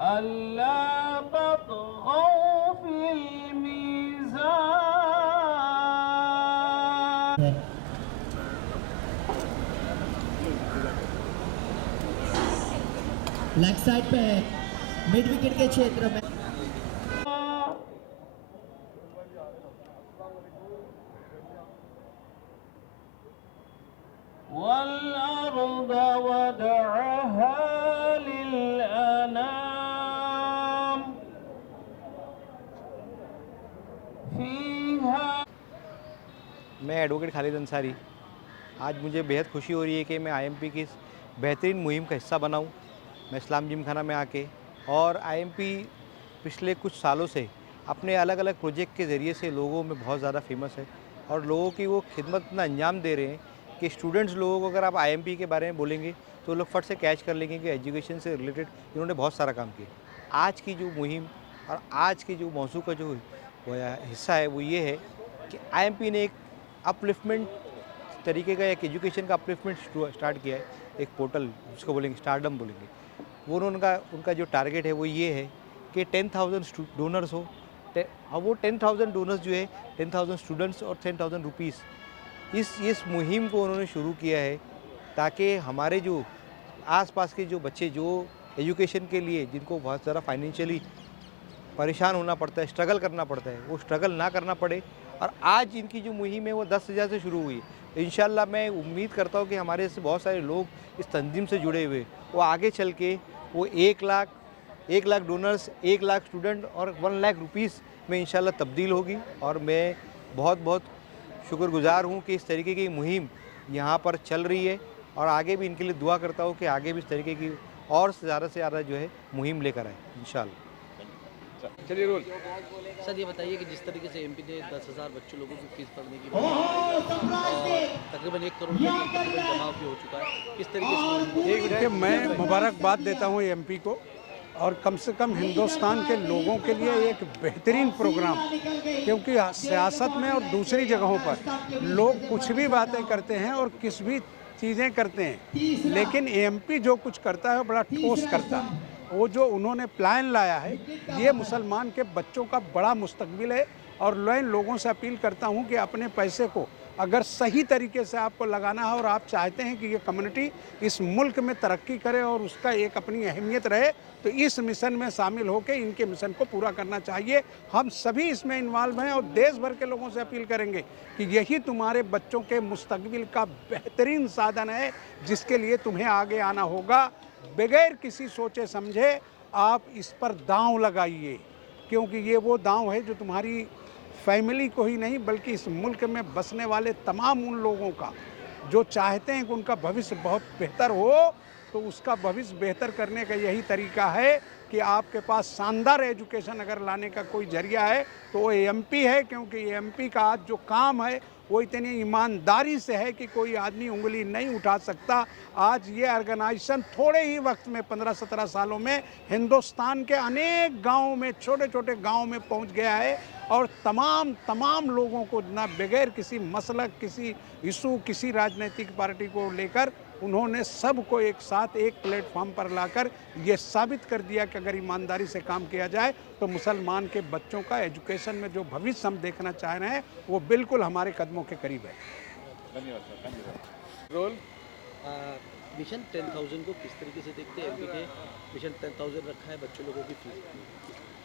Allah तत्गौ fill मीज़ान। Leg side पे है, mid wicket के क्षेत्र में। वल-अर्द वदअहा लिल-अनाम फीहा। मैं एडवोकेट खालिद अंसारी। आज मुझे बेहद खुशी हो रही है कि मैं आईएमपी की इस बेहतरीन मुहिम का हिस्सा बना हूँ। मैं इस्लाम जिमखाना में आके, और आईएमपी पिछले कुछ सालों से अपने अलग अलग प्रोजेक्ट के ज़रिए से लोगों में बहुत ज़्यादा फेमस है, और लोगों की वो खिदमत इतना अंजाम दे रहे हैं कि स्टूडेंट्स लोगों को अगर आप आईएमपी के बारे में बोलेंगे तो लोग फट से कैच कर लेंगे कि एजुकेशन से रिलेटेड इन्होंने बहुत सारा काम किया। आज की जो मुहिम और आज की जो मौजू का जो वो हिस्सा है वो ये है कि आईएमपी ने एक अपलिफ्टमेंट तरीके का, एक एजुकेशन का अपलिफ्टमेंट स्टार्ट किया है। एक पोर्टल जिसको बोलेंगे स्टारडम बोलेंगे। वो उनका उनका जो टारगेट है वो ये है कि 10,000 डोनर्स हो। अब वो 10,000 डोनर्स जो है 10,000 स्टूडेंट्स और 10,000 रुपीज़, इस मुहिम को उन्होंने शुरू किया है ताकि हमारे जो आसपास के जो बच्चे जो एजुकेशन के लिए जिनको बहुत ज़्यादा फाइनेंशियली परेशान होना पड़ता है, स्ट्रगल करना पड़ता है, वो स्ट्रगल ना करना पड़े। और आज इनकी जो मुहिम है वो 10,000 से शुरू हुई है। इंशाल्लाह मैं उम्मीद करता हूँ कि हमारे जैसे बहुत सारे लोग इस तंजीम से जुड़े हुए वो आगे चल के वो 1 लाख डोनर्स, 1 लाख स्टूडेंट और 1 लाख रुपीज़ में इंशाल्लाह तब्दील होगी। और मैं बहुत बहुत शुक्रगुज़ार हूँ कि इस तरीके की मुहिम यहाँ पर चल रही है, और आगे भी इनके लिए दुआ करता हूँ कि आगे भी इस तरीके की और से ज़्यादा जो है मुहिम लेकर आए इंशाल्लाह। चलिए रोल। सर ये बताइए कि जिस तरीके से एमपी ने 10,000 बच्चों लोगों की फीस भरने की और तकरीबन 1 करोड़ रुपये तकरीबन जमा भी हो चुका है, किस तरीके से देखिए, मैं मुबारकबाद देता हूँ एमपी को, और कम से कम हिंदुस्तान के लोगों के लिए एक बेहतरीन प्रोग्राम, क्योंकि सियासत में और दूसरी जगहों पर लोग कुछ भी बातें करते हैं और किस भी चीज़ें करते हैं, लेकिन एमपी जो कुछ करता है बड़ा ठोस करता है। वो जो उन्होंने प्लान लाया है, ये मुसलमान के बच्चों का बड़ा मुस्तकबिल है। और मैं लोगों से अपील करता हूँ कि अपने पैसे को अगर सही तरीके से आपको लगाना है और आप चाहते हैं कि ये कम्युनिटी इस मुल्क में तरक्की करे और उसका एक अपनी अहमियत रहे, तो इस मिशन में शामिल होकर इनके मिशन को पूरा करना चाहिए। हम सभी इसमें इन्वॉल्व हैं और देश भर के लोगों से अपील करेंगे कि यही तुम्हारे बच्चों के मुस्तकबिल का बेहतरीन साधन है, जिसके लिए तुम्हें आगे आना होगा। बगैर किसी सोचे समझे आप इस पर दांव लगाइए, क्योंकि ये वो दांव है जो तुम्हारी फैमिली को ही नहीं बल्कि इस मुल्क में बसने वाले तमाम उन लोगों का जो चाहते हैं कि उनका भविष्य बहुत बेहतर हो, तो उसका भविष्य बेहतर करने का यही तरीका है कि आपके पास शानदार एजुकेशन अगर लाने का कोई जरिया है तो वो एमपी है। क्योंकि एमपी का आज जो काम है वो इतनी ईमानदारी से है कि कोई आदमी उंगली नहीं उठा सकता। आज ये ऑर्गेनाइजेशन थोड़े ही वक्त में 15-17 सालों में हिंदुस्तान के अनेक गाँवों में, छोटे छोटे गाँव में पहुँच गया है, और तमाम लोगों को ना बगैर किसी मसलक, किसी इशू, किसी राजनीतिक पार्टी को लेकर उन्होंने सबको एक साथ एक प्लेटफॉर्म पर लाकर ये साबित कर दिया कि अगर ईमानदारी से काम किया जाए तो मुसलमान के बच्चों का एजुकेशन में जो भविष्य हम देखना चाह रहे हैं वो बिल्कुल हमारे कदमों के करीब है। धन्यवाद sir, thank you sir. Role. Mission 10,000 को किस तरीके से देखते हैं? एमपी ने मिशन 10,000 रखा है बच्चों लोगों की फीस।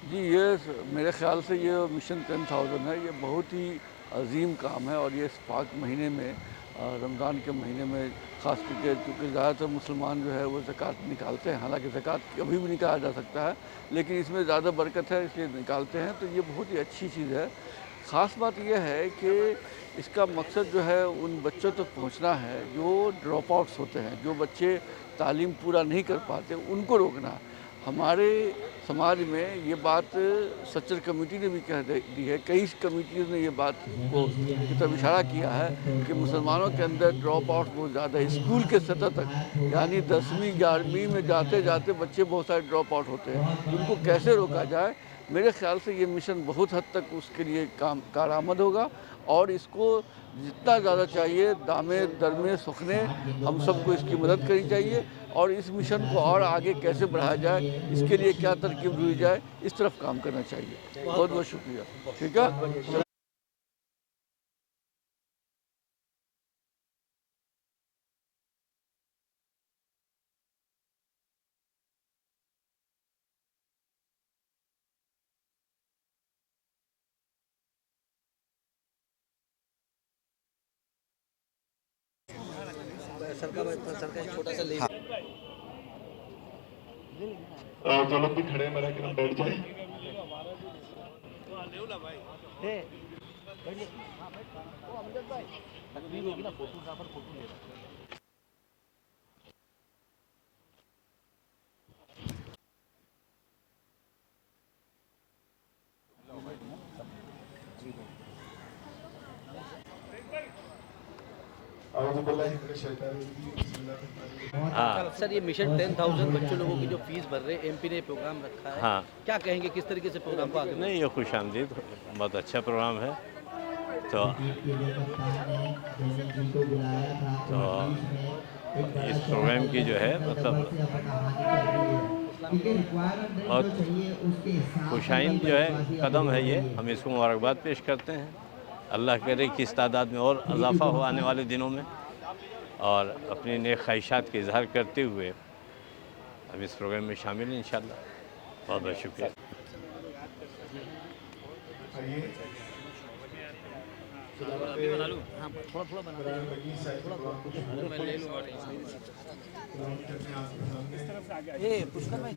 जी, ये मेरे ख्याल से ये मिशन 10,000 है, ये बहुत ही अजीम काम है। और ये इस पाक महीने में, रमज़ान के महीने में ख़ास करके, क्योंकि ज़्यादातर मुसलमान जो है वो ज़कात निकालते हैं। हालांकि ज़कात कभी भी निकाला जा सकता है, लेकिन इसमें ज़्यादा बरकत है इसलिए निकालते हैं, तो ये बहुत ही अच्छी चीज़ है। ख़ास बात यह है कि इसका मकसद जो है उन बच्चों तक पहुंचना है जो ड्रॉप आउट्स होते हैं, जो बच्चे तालीम पूरा नहीं कर पाते, उनको रोकना। हमारे समाज में ये बात सच्चर कमेटी ने भी कह दी है, कई कमेटियों ने ये बात को की तरफ इशारा किया है कि मुसलमानों के अंदर ड्रॉप आउट बहुत ज़्यादा है। स्कूल के सतह तक, यानी 10वीं 11वीं में जाते जाते बच्चे बहुत सारे ड्रॉप आउट होते हैं, उनको कैसे रोका जाए। मेरे ख्याल से ये मिशन बहुत हद तक उसके लिए कारआमद होगा, और इसको जितना ज़्यादा चाहिए दामे दरमे सुखने हम सबको इसकी मदद करनी चाहिए। और इस मिशन को और आगे कैसे बढ़ाया जाए, इसके लिए क्या तरकीब ढूंढी जाए, इस तरफ काम करना चाहिए। बहुत बहुत शुक्रिया। ठीक है। सरकार छोटा सा ले जो लोग भी खड़े हैं मेरा कि हम बैठ जाए। सर, ये मिशन 10,000 बच्चों लोगों की जो फीस भर रहे हैं, एमपी ने प्रोग्राम रखा है। हाँ। क्या कहेंगे, किस तरीके से प्रोग्राम को आगे? नहीं, ये खुशामदीद, बहुत अच्छा प्रोग्राम है। तो इस प्रोग्राम की जो है मतलब बहुत खुशाइन जो है कदम है ये, हम इसको मुबारकबाद पेश करते हैं। अल्लाह करे कि इस तादाद में और इजाफ़ा हो आने वाले दिनों में, और अपनी नेक ख्वाहिशात के इजहार करते हुए हम इस प्रोग्राम में शामिल हैं इंशाअल्लाह। बहुत बहुत शुक्रिया।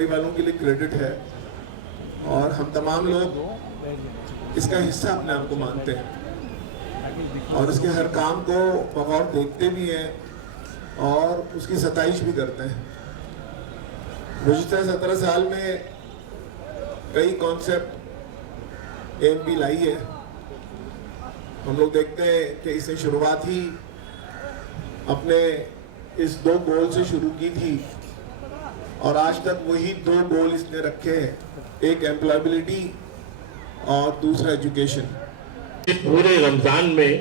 वालों के लिए क्रेडिट है और हम तमाम लोग इसका हिस्सा अपने आप को मानते हैं और इसके हर काम को बगौर देखते भी हैं और उसकी सताइश भी करते हैं। गुज़िश्ता 17 साल में कई कॉन्सेप्ट एमपी लाई है। हम लोग देखते हैं कि इसने शुरुआत ही अपने इस 2 गोल से शुरू की थी और आज तक वही 2 गोल इसने रखे हैं, एक एम्प्लॉयबिलिटी और दूसरा एजुकेशन। इस पूरे रमजान में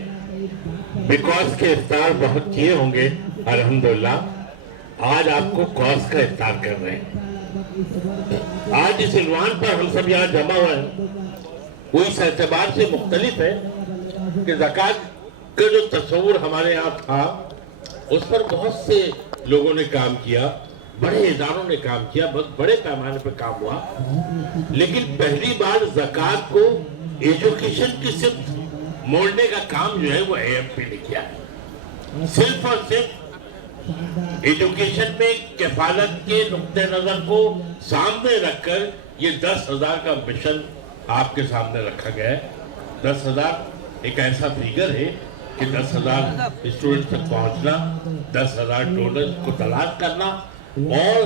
बिकॉज के इफ्तार बहुत किए होंगे, अल्हम्दुलिल्लाह आज आपको कॉज का इफ्तार कर रहे हैं। आज इस इल्वान पर हम सब यहाँ जमा हुए हैं, वो इस एतबार से मुख्तलिफ है कि ज़कात का जो तस्वुर हमारे यहाँ था उस पर बहुत से लोगों ने काम किया, बड़े इदारों ने काम किया, बहुत बड़े पैमाने पर काम हुआ, लेकिन पहली बार ज़कात को एजुकेशन की सिर्फ मोड़ने का काम जो है वो एएमपी ने किया है। सिर्फ और सिर्फ एजुकेशन में किफालत के नुक्ते नजर को सामने रखकर ये 10,000 का मिशन आपके सामने रखा गया है। 10,000 एक ऐसा फिगर है कि 10,000 स्टूडेंट तक पहुंचना, 10,000 डोनर्स को तलाश करना और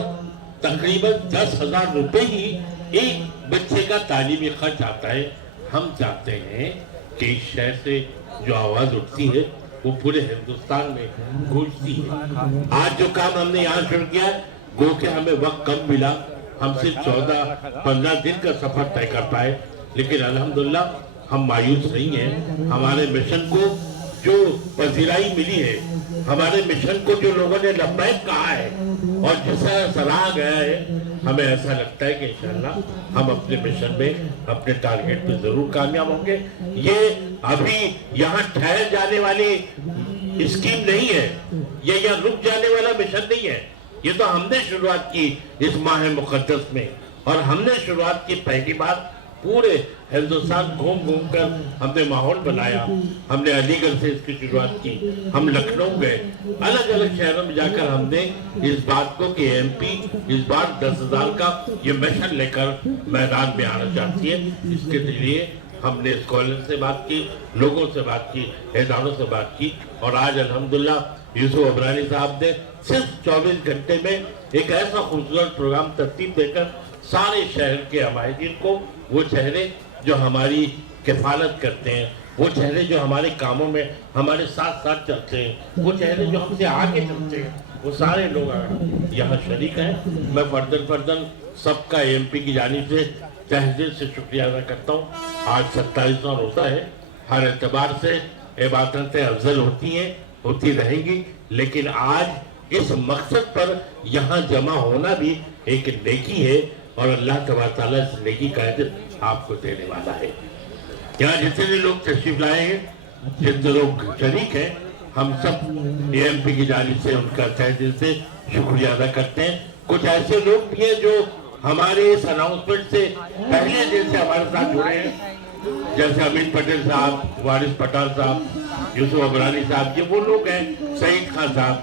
तकरीबन 10,000 रुपए ही एक बच्चे का तालीमी खर्च आता है। हम चाहते हैं कि इस शहर से जो आवाज उठती है वो पूरे हिंदुस्तान में गूंजती है। आज जो काम हमने यहाँ शुरू किया है, गो के हमें वक्त कम मिला, हम सिर्फ 14-15 दिन का सफर तय कर पाए, लेकिन अल्हम्दुलिल्लाह हम मायूस नहीं हैं। हमारे मिशन को जो पजीराई मिली है, हमारे मिशन को जो लोगों ने लब्बैक कहा है और जिसे सराहा गया है, हमें ऐसा लगता है कि इंशाअल्लाह हम अपने मिशन में, अपने टारगेट पे जरूर कामयाब होंगे। ये अभी यहाँ ठहर जाने वाली स्कीम नहीं है, ये यहाँ रुक जाने वाला मिशन नहीं है। ये तो हमने शुरुआत की इस माह मुक़द्दस में, और हमने शुरुआत की पहली बार पूरे हिंदुस्तान घूम घूम कर हमने माहौल बनाया। हमने अलीगढ़ से इसकी शुरुआत की, हम लखनऊ गए, अलग अलग शहरों में जाकर हमने इस बात को कि एमपी इस बार 10,000 का ये मिशन लेकर मैदान में आना चाहती है। इसके लिए हमने स्कॉलर से बात की, लोगों से बात की, इदारों से बात की, और आज अल्हम्दुलिल्लाह यूसुफ अबरानी साहब ने सिर्फ 24 घंटे में एक ऐसा खूबसूरत प्रोग्राम तरतीब देकर सारे शहर के अमायदीन को, वो चेहरे जो हमारी किफालत करते हैं, वो चेहरे जो हमारे कामों में हमारे साथ साथ चलते हैं, वो चेहरे जो हमसे आगे चलते हैं, वो सारे लोग यहाँ शरीक हैं। मैं फर्दन सबका एमपी की जानिब से तहे दिल से शुक्रिया अदा करता हूँ। आज 27वां रोज़ा है, हर एतबार से इबादतें अफजल होती हैं, होती रहेंगी, लेकिन आज इस मकसद पर यहाँ जमा होना भी एक नेकी है और अल्लाह तबारक तआला इस नेकी का अजर आपको देने वाला है। यहाँ जितने लोग तशरीफ लाए हैं, जितने लोग शरीक हैं, हम सब एएमपी की जानिब से उनका तहे दिल से शुक्रिया अदा करते हैं। कुछ ऐसे लोग भी हैं जो हमारे इस अनाउंसमेंट से पहले दिन से हमारे साथ जुड़े हैं, जैसे अमित पटेल साहब, वारिस पठान साहब, यूसुफ अबरानी साहब, ये वो लोग हैं, सईद खान साहब,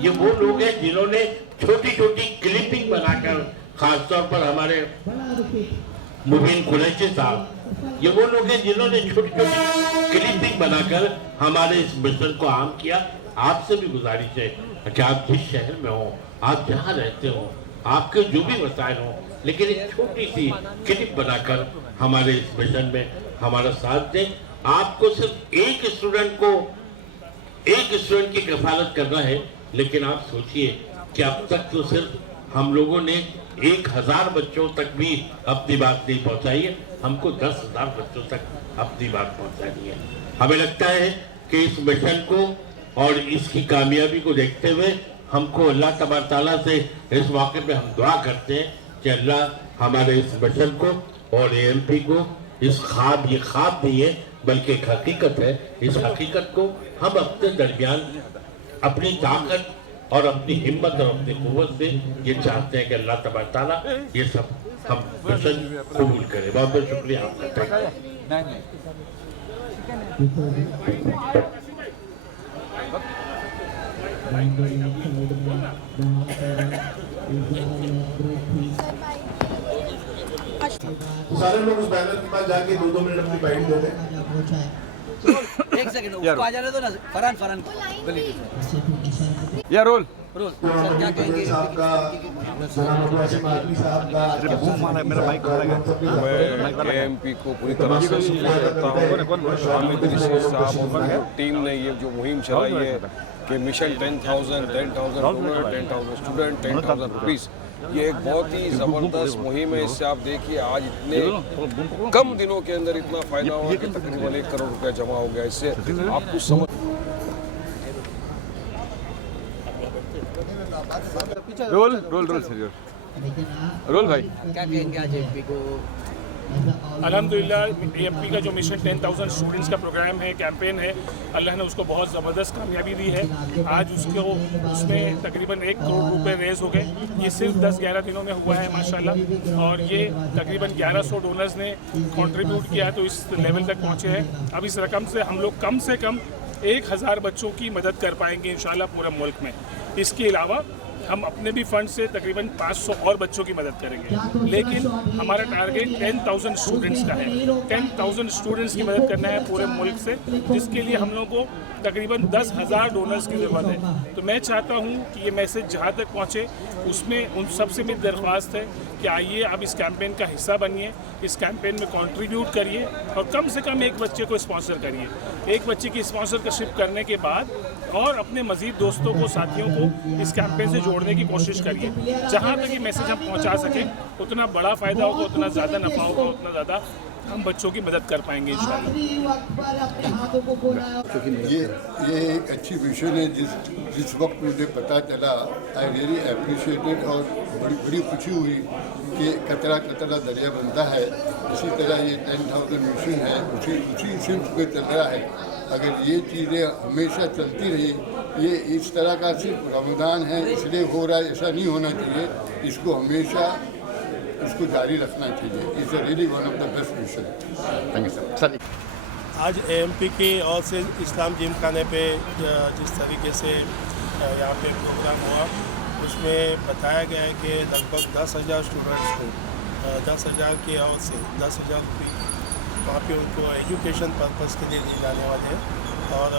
ये वो लोग हैं जिन्होंने छोटी छोटी क्लिपिंग बनाकर, खासतौर पर हमारे मुबीन कुरैशी साहब, ये वो लोग हैं जिन्होंने छोटी छोटी क्लिपिंग बनाकर हमारे इस मिशन को आम किया। आपसे भी गुजारिश है कि आप जिस शहर में हो, आप जहाँ रहते हो, आपके जो भी मसाइल हो, लेकिन एक छोटी सी क्लिप बनाकर हमारे इस मिशन में हमारा साथ दें। आपको सिर्फ एक स्टूडेंट की कफालत करना है, लेकिन आप सोचिए कि अब तक तो सिर्फ हम लोगों ने 1000 बच्चों तक भी अपनी बात नहीं पहुंचाई है, हमको 10,000 बच्चों तक अपनी बात पहुंचानी है। हमें लगता है कि इस मिशन को और इसकी कामयाबी को देखते हुए हमको अल्लाह तबारक तआला से इस मौके पे हम दुआ करते हैं कि अल्लाह हमारे इस मिशन को और एएमपी को ये ख्वाब नहीं है बल्कि एक हकीकत है। इस हकीकत को हम अपने दरमियान अपनी ताकत और अपनी हिम्मत और अपनी कुव्वत से ये चाहते हैं कि अल्लाह तबारक तआला ये सब हम मिशन कबूल करें। बहुत बहुत शुक्रिया आपका। सारे लोग उस बैनर के पास जाके 2-2 मिनट अपनी बाइट दे दें। एक सेकंड उसको आ जाने दो ना, फरहान या रोल सर क्या कहेंगे साहब का, जनाब वासिम आदमी साहब का, मेरा माइक मैं एएमपी को पूरी तरह से सपोर्ट करता हूँ। हामिद रशीद साहब और टीम ने ये जो मुहिम चलाई है कि मिशन 10,000 स्टूडेंट 10,000 रुपीज़, ये एक बहुत ही ज़बरदस्त मुहिम है। इससे आप देखिए आज इतने कम दिनों के अंदर इतना फ़ायदा हुआ कि तकरीबन 1 करोड़ रुपया जमा हो गया। इससे आप कुछ समझ रोल भाई क्या कहेंगे आज एमपी को? अल्हम्दुलिल्लाह एएमपी का जो मिशन 10,000 स्टूडेंट्स का प्रोग्राम है, कैंपेन है, अल्लाह ने उसको बहुत ज़बरदस्त कामयाबी दी है। आज उसमें तकरीबन 1 करोड़ रुपए रेज़ हो गए। ये सिर्फ 10-11 दिनों में हुआ है माशाल्लाह, और ये तकरीबन 1100 डोनर्स ने कंट्रीब्यूट किया तो इस लेवल तक पहुँचे हैं। अब इस रकम से हम लोग कम से कम 1000 बच्चों की मदद कर पाएंगे इंशाल्लाह पूरे मुल्क में। इसके अलावा हम अपने भी फंड से तकरीबन 500 और बच्चों की मदद करेंगे, लेकिन हमारा टारगेट 10,000 स्टूडेंट्स का है। 10,000 स्टूडेंट्स की मदद करना है पूरे मुल्क से, जिसके लिए हम लोगों को तकरीबन 10,000 डोनर्स की ज़रूरत है। तो मैं चाहता हूँ कि ये मैसेज जहाँ तक पहुँचे, उसमें उन सबसे मेरी दरख्वास्त है कि आइए आप इस कैंपेन का हिस्सा बनिए, इस कैंपेन में कंट्रीब्यूट करिए और कम से कम एक बच्चे को स्पॉन्सर करिए। एक बच्चे की स्पॉन्सरशिप करने के बाद और अपने मज़ीद दोस्तों को, साथियों को इस कैंपेन से जोड़ने की कोशिश करिए। जहाँ तक ये मैसेज हम पहुँचा सकें, उतना बड़ा फ़ायदा होगा, उतना ज़्यादा नफ़ा होगा, उतना ज़्यादा हम बच्चों की मदद कर पाएंगे इंशाल्लाह। ये एक अच्छी विषय है। जिस वक्त मुझे पता चला, आई रियली अप्रिशिएटेड और बड़ी खुशी हुई कि कतरा कतरा दरिया बनता है। इसी तरह ये 10,000 मिशन है, उसी सिम्स पे चल रहा है। अगर ये चीज़ें हमेशा चलती रही, ये इस तरह का सिर्फ रमज़ान है इसलिए हो रहा है, ऐसा नहीं होना चाहिए। इसको हमेशा इसको जारी रखना चाहिए। It's really one of the best mission. Thank you sir. आज एएमपी की ओर से इस्लाम जिमखाने पे जिस तरीके से यहाँ पे प्रोग्राम हुआ, उसमें बताया गया है कि लगभग 10,000 स्टूडेंट्स को 10,000 की ओर से 10,000 रुपये वहाँ पे उनको एजुकेशन पर्पज़ के लिए दिए जाने वाले हैं। और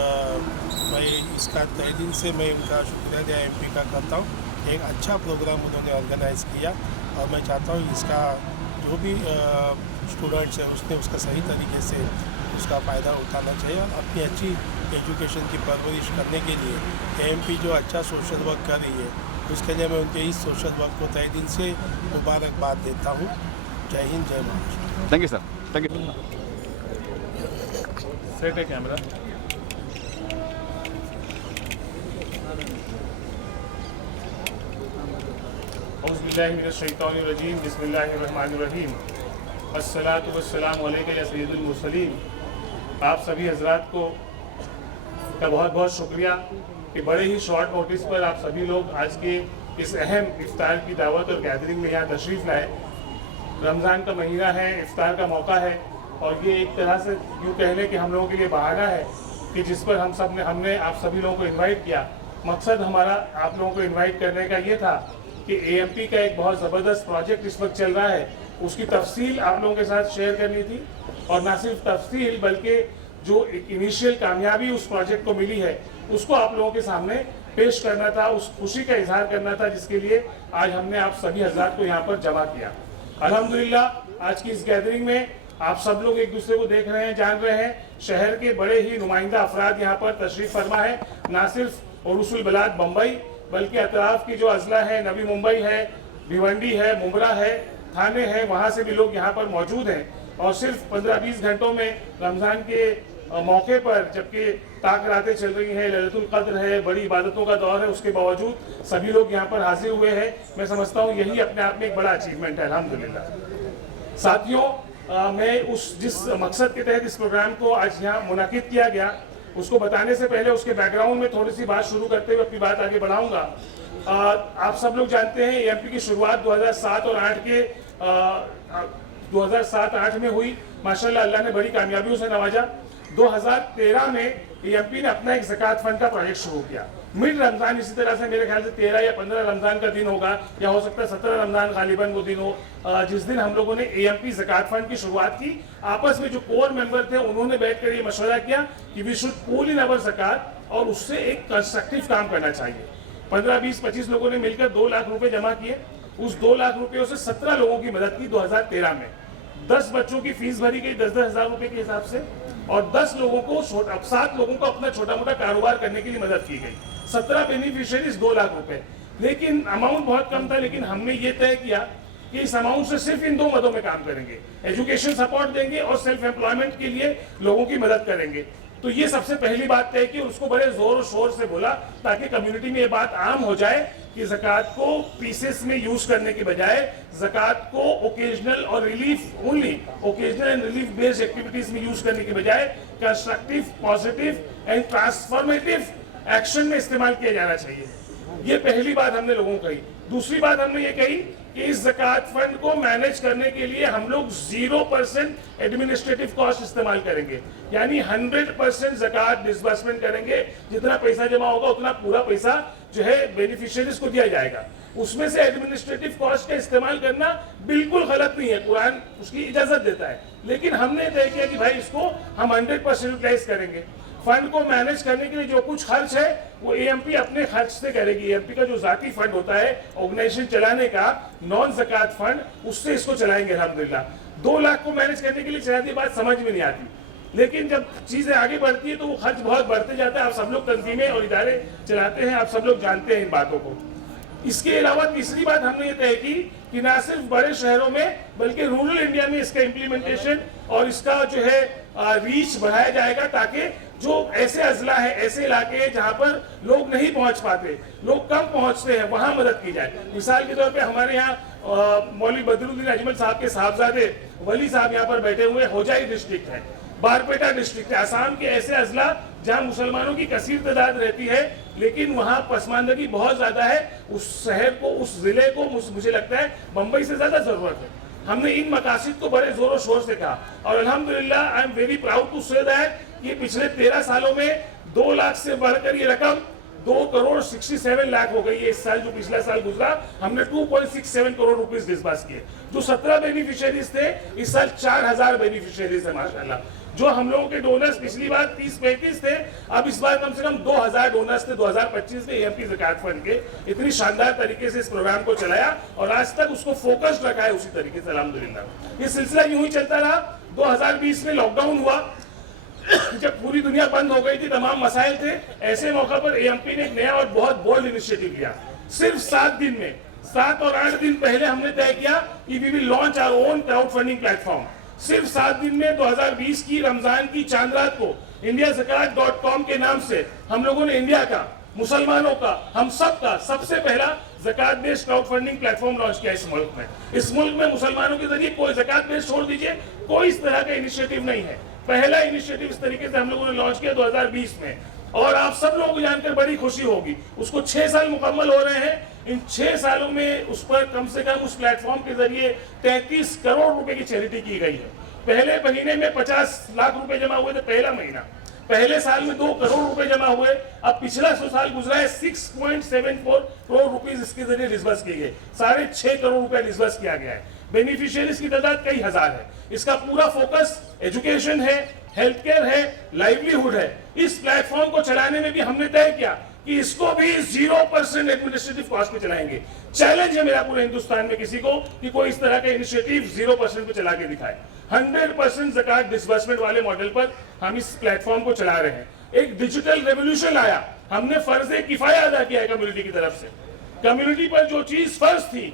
मैं इसका तहे दिल से मैं उनका शुक्रिया एएमपी का करता हूँ। एक अच्छा प्रोग्राम उन्होंने ऑर्गेनाइज़ किया और मैं चाहता हूँ इसका जो भी स्टूडेंट्स हैं उसने उसका सही तरीके से उसका फ़ायदा उठाना चाहिए और अपनी अच्छी एजुकेशन की परवरिश करने के लिए एएमपी जो अच्छा सोशल वर्क कर रही है, उसके लिए मैं उनके इस सोशल वर्क को तहे दिल से मुबारकबाद देता हूँ। जय हिंद, जय Maharashtra. Thank you sir. Thank you. Set है कैमरा। औज़ुबिल्लाहिमिनश्शैतानिर्रजीम बिस्मिल्लाहिर्रहमानिर्रहीम अस्सलातु वस्सलामु अलैका या सय्यिदुल मुरसलीन। आप सभी हजरात को का बहुत बहुत शुक्रिया कि बड़े ही शॉर्ट नोटिस पर आप सभी लोग आज के इस अहम इफ्तार की दावत और गैदरिंग में यहाँ तशरीफ़ लाए। रमज़ान का महीना है, इफ्तार का मौका है और ये एक तरह से यूँ कह लें कि हम लोगों के लिए बहाना है कि जिस पर हमने आप सभी लोगों को इनवाइट किया। मकसद हमारा आप लोगों को इनवाइट करने का ये था कि एएमपी का एक बहुत ज़बरदस्त प्रोजेक्ट इस वक्त चल रहा है, उसकी तफसील आप लोगों के साथ शेयर करनी थी और ना सिर्फ तफसील बल्कि जो एक इनिशियल कामयाबी उस प्रोजेक्ट को मिली है उसको आप लोगों के सामने पेश करना था, उस खुशी का इजहार करना था जिसके लिए आज हमने आप सभी हजरात को यहाँ पर जमा किया। अल्हम्दुलिल्लाह आज की इस गैदरिंग में आप सब लोग एक दूसरे को देख रहे हैं, जान रहे हैं। शहर के बड़े ही नुमाइंदा अफराद यहाँ पर तशरीफ़ फरमा है, ना सिर्फ उरुसुल बलाद बम्बई बल्कि अतराफ़ की जो अजला है, नवी मुंबई है, भिवंडी है, मुमरा है, थाने हैं, वहाँ से भी लोग यहाँ पर मौजूद हैं। और सिर्फ 15-20 घंटों में रमज़ान के मौके पर जबकि ताक रातें चल रही हैं, लैलतुल क़द्र है, बड़ी इबादतों का दौर है, उसके बावजूद सभी लोग यहाँ पर हाजिर हुए हैं। मैं समझता हूँ यही अपने आप में एक बड़ा अचीवमेंट है अल्हम्दुलिल्लाह। साथियों, मैं जिस मकसद के तहत इस प्रोग्राम को आज यहाँ मुनाकिद किया गया उसको बताने से पहले उसके बैकग्राउंड में थोड़ी सी बात शुरू करते हुए अपनी बात आगे बढ़ाऊंगा। आप सब लोग जानते हैं एएमपी की शुरुआत 2007 और 8 के 2007-8 में हुई। माशाल्लाह अल्लाह ने बड़ी कामयाबियों से नवाजा। 2013 में एएमपी ने अपना एक ज़कात फंड का प्रोजेक्ट शुरू किया। मिड रमज़ान इसी तरह से मेरे ख्याल से 13 या 15 रमज़ान का दिन होगा या हो सकता है 17 रमज़ान गालिबन वो दिन हो जिस दिन हम लोगों ने एएमपी ज़कात फंड की शुरुआत की। आपस में जो कोर मेंबर थे उन्होंने बैठकर ये मशवरा किया कि वी शुड पूल इन अवर ज़कात और उससे एक कंस्ट्रक्टिव काम करना चाहिए। 15, 20, 25 लोगों ने मिलकर 2 लाख रुपए जमा किए। उस 2 लाख रुपयों से 17 लोगों की मदद की 2013 में। 10 बच्चों की फीस भरी गई 10-10 हज़ार रुपए के हिसाब से और 10 लोगों को 7 लोगों को अपना छोटा मोटा कारोबार करने के लिए मदद की गई। 17 बेनिफिशियरीज 2 लाख रुपए। लेकिन अमाउंट बहुत कम था, लेकिन हमने ये तय किया कि इस अमाउंट से सिर्फ इन 2 मदों में काम करेंगे, एजुकेशन सपोर्ट देंगे और सेल्फ एम्प्लॉयमेंट के लिए लोगों की मदद करेंगे। तो ये सबसे पहली बात तय की, उसको बड़े जोर और शोर से बोला ताकि कम्युनिटी में ये बात आम हो जाए कि ज़कात को पीसेस में यूज करने के बजाय ज़कात को ओकेजनल और relief only occasional and relief based activities में यूज करने के बजाय constructive, positive and transformative action में इस्तेमाल किया जाना चाहिए। ये पहली बात हमने लोगों को कही। दूसरी बात हमने ये कही कि इस ज़कात फंड को मैनेज करने के लिए हम लोग 0% एडमिनिस्ट्रेटिव कॉस्ट इस्तेमाल करेंगे, यानी 100% ज़कात डिसबर्समेंट करेंगे। जितना पैसा जमा होगा उतना पूरा पैसा जो है बेनिफिशियरीज को दिया जाएगा। उसमें से एडमिनिस्ट्रेटिव कॉस्ट का इस्तेमाल करना बिल्कुल गलत नहीं है, कुरान उसकी इजाजत देता है, लेकिन हमने तय किया कि भाई इसको हम 100% यूटिलाइज करेंगे। फंड को मैनेज करने के लिए जो कुछ खर्च है वो एएमपी अपने खर्च से करेगी। एएमपी का जो जाती फंड होता है ऑर्गेनाइजेशन चलाने का, नॉन ज़कात फंड, उससे इसको चलाएंगे अल्हम्दुलिल्लाह। 2 लाख को मैनेज करने के लिए चलाती बात समझ में नहीं आती, लेकिन जब चीजें आगे बढ़ती है तो वो खर्च बहुत बढ़ते जाता है। आप सब लोग तंजीमें और इदारे चलाते हैं, आप सब लोग जानते हैं इन बातों को। इसके अलावा तीसरी बात हमने ये तय की कि ना सिर्फ बड़े शहरों में बल्कि रूरल इंडिया में इसका इम्प्लीमेंटेशन और इसका जो है रीच बढ़ाया जाएगा, ताकि जो ऐसे अजला है, ऐसे इलाके हैं जहां पर लोग नहीं पहुंच पाते, लोग कम पहुंचते हैं, वहां मदद की जाए। मिसाल के तौर पे हमारे यहाँ मौलवी बदरुद्दीन अजमल साहब के साहबजादे वली साहब यहाँ पर बैठे हुए, होजाई डिस्ट्रिक्ट है, बारपेटा डिस्ट्रिक्ट है, आसाम के ऐसे अजला जहाँ मुसलमानों की कसीर तादाद रहती है लेकिन वहाँ पसमानदगी बहुत ज्यादा है। उस शहर को, उस जिले को मुझे लगता है बम्बई से ज्यादा जरूरत है। हमने इन मकासद को बड़े जोरों शोर से कहा और अल्हम्दुलिल्लाह I am very proud to say that कि पिछले 13 सालों में 2 लाख से बढ़कर ये रकम 2,67 लाख हो गई है। इस साल जो पिछला साल गुजरा हमने 2.67 करोड़ रुपीस डिस्बर्स किए। जो 17 बेनिफिशियरीज थे इस साल 4,000 बेनिफिशियरीज है माशाल्लाह। जो हम लोगों के डोनर्स पिछली बार 30-35 थे, अब इस बार कम से कम 2,000 डोनर्स थे 2025 में एएमपी ज़कात फंड के। इतनी शानदार तरीके से इस प्रोग्राम को चलाया और आज तक उसको फोकस्ड रखा है उसी तरीके से अल्हम्दुलिल्लाह। ये सिलसिला यूं ही चलता रहा। 2020 में लॉकडाउन हुआ, जब पूरी दुनिया बंद हो गई थी, तमाम मसाइल थे, ऐसे मौका पर एएमपी ने एक नया और बहुत बोल्ड इनिशिएटिव लिया। सिर्फ 7 दिन में, 7 और 8 दिन पहले हमने तय किया कि we will launch our own crowd funding platform. सिर्फ 7 दिन में 2020 की रमजान की चांद रात को indiazakat.com के नाम से हम लोगों ने इंडिया का मुसलमानों का, हम सब का सबसे पहला ज़कात based crowd funding platform launch किया इस मुल्क में। इस मुल्क में मुसलमानों के जरिए कोई ज़कात बेस्ड छोड़ दीजिए, कोई इस तरह का इनिशिएटिव नहीं है। पहला इनिशिएटिव इस तरीके से हम लोगों ने लॉन्च किया 2020 में, और आप सब लोगों को जानकर बड़ी खुशी होगी, उसको 6 साल मुकम्मल हो रहे हैं। इन 6 सालों में उस पर कम से कम उस प्लेटफॉर्म के जरिए 33 करोड़ रुपए की चैरिटी की गई है। पहले महीने में 50 लाख रुपए जमा हुए थे, पहला महीना। पहले साल में 2 करोड़ रुपए जमा हुए। अब पिछला साल गुजरा है, 6.74 करोड़ रुपीस इसके जरिए डिस्बर्स किए गए, 6.5 करोड़ रुपए डिस्बर्स किया गया है। बेनिफिशियरीज की तादाद कई हजार है। इसका पूरा फोकस एजुकेशन है, हेल्थ केयर है, लाइवलीहुड है। इस प्लेटफॉर्म को चलाने में भी हमने तय किया कि इसको भी 0% एडमिनिस्ट्रेटिव कॉस्ट पे चलाएंगे। चैलेंज है मेरा पूरे हिंदुस्तान में किसी को कि कोई इस तरह का इनिशिएटिव 0% पे चला के दिखाए। 100% ज़कात डिसबर्समेंट वाले मॉडल पर हम इस प्लेटफॉर्म को चला रहे हैं। एक डिजिटल रेवोल्यूशन आया, हमने फर्ज किफाया अदा किया है कम्युनिटी की तरफ से। कम्युनिटी पर जो चीज फर्ज थी,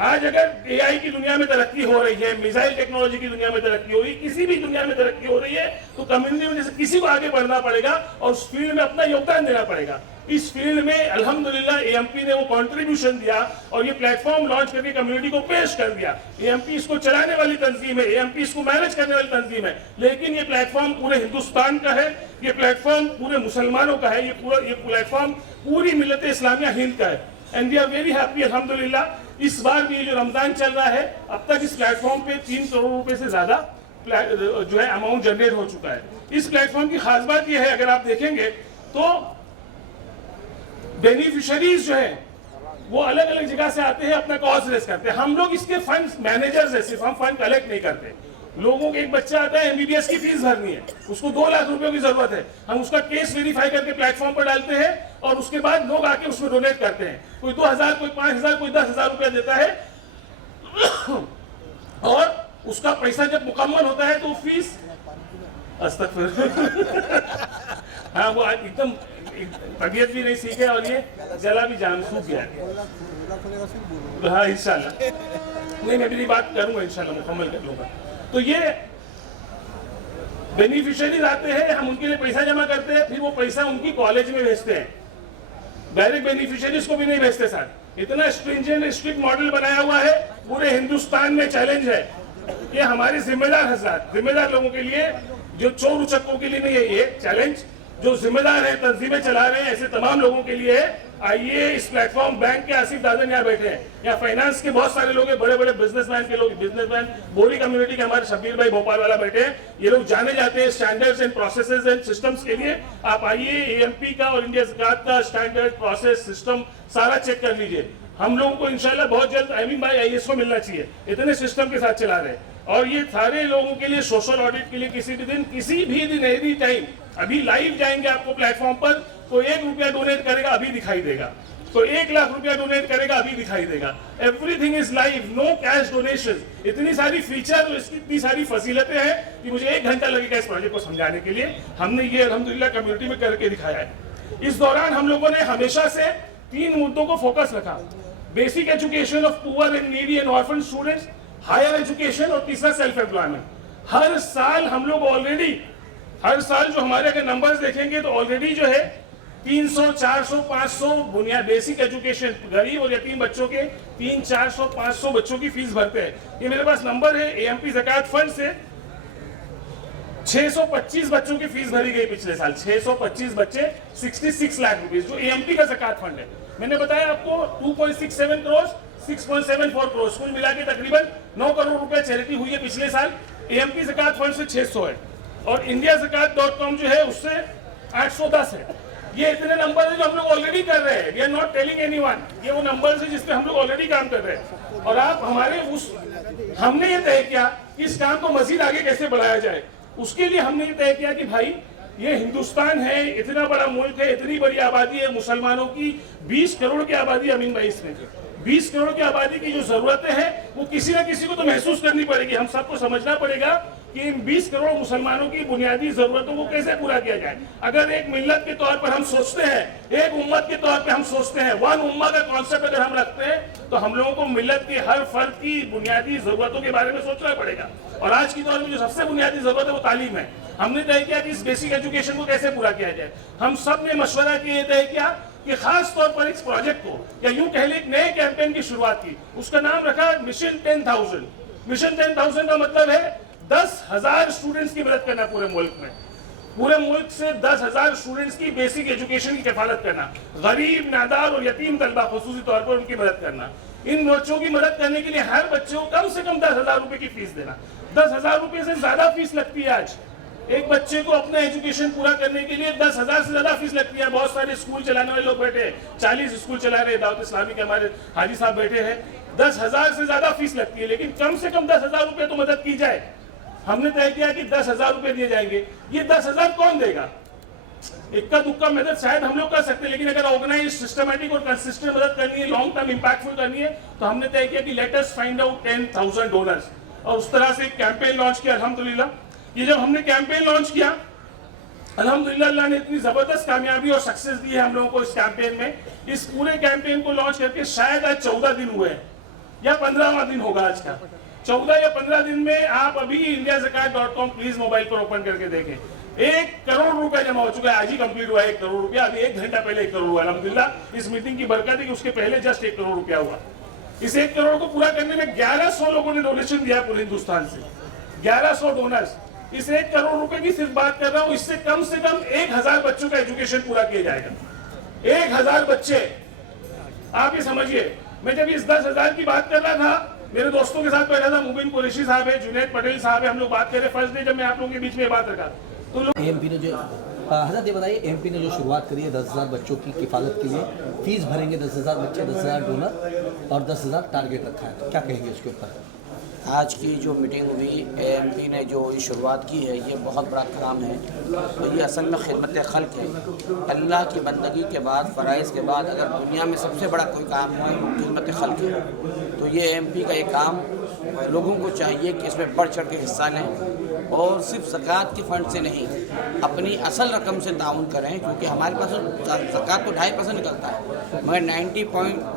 आज अगर एआई की दुनिया में तरक्की हो रही है, मिसाइल टेक्नोलॉजी की दुनिया में तरक्की हो रही है, किसी भी दुनिया में तरक्की हो रही है, तो कम्युनिटी में जैसे किसी को आगे बढ़ना पड़ेगा और उस फील्ड में अपना योगदान देना पड़ेगा। इस फील्ड में अल्हम्दुलिल्लाह एएमपी ने वो कंट्रीब्यूशन दिया और ये प्लेटफॉर्म लॉन्च करके कम्युनिटी को पेश कर दिया। एएमपी इसको चलाने वाली तंजीम है, एएमपी इसको मैनेज करने वाली तंजीम है, लेकिन ये प्लेटफॉर्म पूरे हिंदुस्तान का है, ये प्लेटफॉर्म पूरे मुसलमानों का है, ये प्लेटफॉर्म पूरी मिल्लत इस्लामिया हिंद का है। And we are very happy अल्हम्दुलिल्लाह। इस बार भी जो रमजान चल रहा है, अब तक इस प्लेटफॉर्म पे 3 करोड़ रुपए से ज्यादा जो है अमाउंट जनरेट हो चुका है। इस प्लेटफॉर्म की खास बात यह है, अगर आप देखेंगे तो बेनिफिशियरीज जो है वो अलग अलग जगह से आते हैं, अपना कॉज रेस करते हैं। हम लोग इसके फंड मैनेजर्स है, सिर्फ हम फंड कलेक्ट नहीं करते। लोगों के एक बच्चा आता है, एमबीबीएस की फीस भरनी है, उसको 2 लाख रुपयों की जरूरत है, हम उसका केस वेरीफाई करके प्लेटफॉर्म पर डालते हैं और उसके बाद लोग आके उसमें डोनेट करते हैं। कोई 2000, कोई 5000, कोई 10,000 रुपया देता है और उसका पैसा जब मुकम्मल होता है तो फीस हाँ, वो एकदम तबीयत भी नहीं सीखे और ये जला भी जान सूख गया है। हाँ इंशाल्लाह, नहीं मैं मेरी बात करूंगा इंशाल्लाह, मुकम्मल कर लूंगा। तो ये बेनिफिशियरीज आते हैं, हम उनके लिए पैसा जमा करते हैं, फिर वो पैसा उनकी कॉलेज में भेजते हैं। डायरेक्ट बेनिफिशियरीज को भी नहीं भेजते सर। इतना स्ट्रिंजेंट स्ट्रिक्ट मॉडल बनाया हुआ है, पूरे हिंदुस्तान में चैलेंज है। ये हमारे जिम्मेदार हजरात, जिम्मेदार लोगों के लिए, जो चोर उचक्कों के लिए नहीं है ये चैलेंज, जो जिम्मेदार है, तंजीमें चला रहे हैं, ऐसे तमाम लोगों के लिए है। आइए इस प्लेटफॉर्म, बैंक के आसिफ दादन यहाँ बैठे हैं, या फाइनेंस के बहुत सारे लोग हैं, बड़े बड़े बिजनेसमैन के लोग, बिजनेसमैन बोरी कम्युनिटी के हमारे शब्बीर भाई भोपाल वाला बैठे हैं। ये लोग जाने जाते हैं standards and processes and systems के लिए। आप आइए, एएमपी का और इंडिया ज़कात का स्टैंडर्ड, प्रोसेस, सिस्टम सारा चेक कर लीजिए। हम लोगों को इंशाल्लाह बहुत जल्द अमीन भाई आईएएस को मिलना चाहिए, इतने सिस्टम के साथ चला रहे हैं। और ये सारे लोगों के लिए सोशल ऑडिट के लिए किसी भी दिन एनी टाइम, अभी लाइव जाएंगे आपको प्लेटफॉर्म पर, तो 1 रुपया डोनेट करेगा अभी दिखाई देगा, तो 1 लाख रुपया डोनेट करेगा अभी दिखाई देगा। Everything is live, no cash donation. इतनी सारी फीचर और इसकी इतनी सारी फजीलतें हैं कि मुझे 1 घंटा लगेगा इस प्रोजेक्ट को समझाने के लिए। हमने ये अल्हम्दुलिल्लाह कम्युनिटी में करके दिखाया है। इस दौरान हम लोगों ने हमेशा से 3 मुद्दों को फोकस रखा: basic education of poor and needy and orphan students, higher education, और तीसरा सेल्फ एम्प्लॉयमेंट। हर साल हम लोग ऑलरेडी, हर साल जो हमारे अगर नंबर्स देखेंगे तो ऑलरेडी जो है 300, 400, 500 बुनियाद बेसिक एजुकेशन, गरीब और यतीम बच्चों के 300, 400, 500 बच्चों की फीस भरते हैं। ये मेरे पास नंबर है, एएमपी ज़कात फंड से 625 बच्चों की फीस भरी गई पिछले साल। 625 बच्चे, 66 लाख रुपीस, जो एएमपी का ज़कात फंड है। मैंने बताया आपको 2.67 करोड़, 6.74 करोड़, कुल मिला के तकरीबन 9 करोड़ रुपए चैरिटी हुई है पिछले साल। एएमपी ज़कात फंड से 600 है और इंडिया ज़कात.com जो है उससे 810 है। ये इतने नंबर है जो हम लोग ऑलरेडी कर रहे हैं। We are not telling anyone, ये वो नंबर्स है जिसपे हम लोग ऑलरेडी काम कर रहे हैं। और आप हमारे हमने ये तय किया कि इस काम को मजीद आगे कैसे बढ़ाया जाए। उसके लिए हमने ये तय किया कि भाई ये हिंदुस्तान है, इतना बड़ा मुल्क है, इतनी बड़ी आबादी है मुसलमानों की, 20 करोड़ की आबादी अमीन भाई इसमें, 20 करोड़ की आबादी की जो जरूरतें हैं वो किसी ना किसी को तो महसूस करनी पड़ेगी। हम सबको समझना पड़ेगा कि इन 20 करोड़ मुसलमानों की बुनियादी जरूरतों को कैसे पूरा किया जाए। अगर एक मिल्लत के तौर पर हम सोचते हैं, एक उम्मत के तौर पर हम सोचते हैं, वन उम्मा का कॉन्सेप्ट अगर हम रखते हैं, तो हम लोगों को मिल्लत के हर फर्द की बुनियादी जरूरतों के बारे में सोचना पड़ेगा। और आज की दौर में जो सबसे बुनियादी जरूरत है वो तालीम है। हमने तय किया कि इस बेसिक एजुकेशन को कैसे पूरा किया जाए। हम सब ने मशवरा किए तय किया कि खास तौर पर इस प्रोजेक्ट को, या यूं कह लें एक नए कैंपेन की शुरुआत की। उसका नाम रखा मिशन 10,000। मिशन 10,000 का मतलब है 10,000 स्टूडेंट्स की मदद करना पूरे मुल्क में। पूरे मुल्क से 10,000 स्टूडेंट्स की बेसिक एजुकेशन की किफालत करना, गरीब, नादार और यतीम तलबा खुसूसी तौर पर उनकी मदद करना। इन बच्चों की मदद करने के लिए हर बच्चे को कम से कम 10,000 रुपए की फीस देना। 10,000 रुपए से ज्यादा फीस लगती है आज एक बच्चे को अपना एजुकेशन पूरा करने के लिए। 10,000 से ज्यादा फीस लगती है। बहुत सारे स्कूल चलाने वाले लोग बैठे हैं, 40 स्कूल चला रहे, दाऊद इस्लामी के हमारे हाजी साहब बैठे हैं। 10,000 से ज्यादा फीस लगती है, लेकिन कम से कम 10,000 रुपए तो मदद की जाए। हमने तय किया कि 10,000 रुपए दिए जाएंगे। ये 10,000 कौन देगा? इक्का दुक्का मदद शायद हम लोग कर सकते हैं, लेकिन अगर ऑर्गेनाइज, सिस्टमैटिक और कंसिस्टेंट मदद करनी है, लॉन्ग टर्म इंपैक्टफुल करनी है, तो हमने तय किया कि let us find out 10,000 donors. और उस तरह से एक कैंपेन लॉन्च किया। अल्हम्दुलिल्लाह ये जब हमने कैंपेन लॉन्च किया, अल्हम्दुलिल्लाह अल्लाह ने इतनी जबरदस्त कामयाबी और सक्सेस दी है हम लोगों को इस कैंपेन में। इस पूरे कैंपेन को लॉन्च करके शायद आज 14 दिन हुए हैं या 15वां दिन होगा आज का। 14 या 15 दिन में आप अभी indiazakat.com प्लीज मोबाइल पर ओपन करके देखें, 1 करोड़ रुपए जमा हो चुका है। आज ही कंप्लीट हुआ 1 करोड़ रुपया। अभी 1 घंटा पहले 1 करोड़ हुआ। अल्हम्दुलिल्लाह इस मीटिंग की बरकत है कि उसके पहले जस्ट 1 करोड़ रुपया हुआ। इस 1 करोड़ को पूरा करने में 1100 लोगों ने डोनेशन दिया पूरे हिंदुस्तान से, 1100 डोनर्स। इस 1 करोड़ रुपए की सिर्फ बात कर रहा हूं, इससे कम से कम 1,000 बच्चों का एजुकेशन पूरा किया जाएगा। 1,000 बच्चे, आप ये समझिए। मैं जब इस 10,000 की बात कर रहा था, मेरे दोस्तों के साथ बैठा था, मुबीन कुरैशी साहब है, जुनैद पटेल साहब है, हम लोग बात कर रहे। फर्स्ट डे जब मैं आप लोगों के बीच में बात रखा तो लोग एमपी ने जो हजरत ये बताइए, एमपी ने जो शुरुआत करी है 10,000 बच्चों की किफालत के लिए, फीस भरेंगे 10,000 बच्चे, 10,000 डोनर और 10,000 टारगेट रखा है, तो क्या कहेंगे उसके ऊपर? आज की जो मीटिंग हुई, एमपी ने जो शुरुआत की है, ये बहुत बड़ा काम है। तो ये असल में खिदमत खल्क है। अल्लाह की बंदगी के बाद, फ़राइज़ के बाद अगर दुनिया में सबसे बड़ा कोई काम है खिदमत खल्क है। तो ये एमपी का एक काम, लोगों को चाहिए कि इसमें बढ़ चढ़ के हिस्सा लें और सिर्फ ज़कात के फ़ंड से नहीं, अपनी असल रकम से ताउन करें, क्योंकि हमारे पास ज़कात तो 2.5% निकलता है, मगर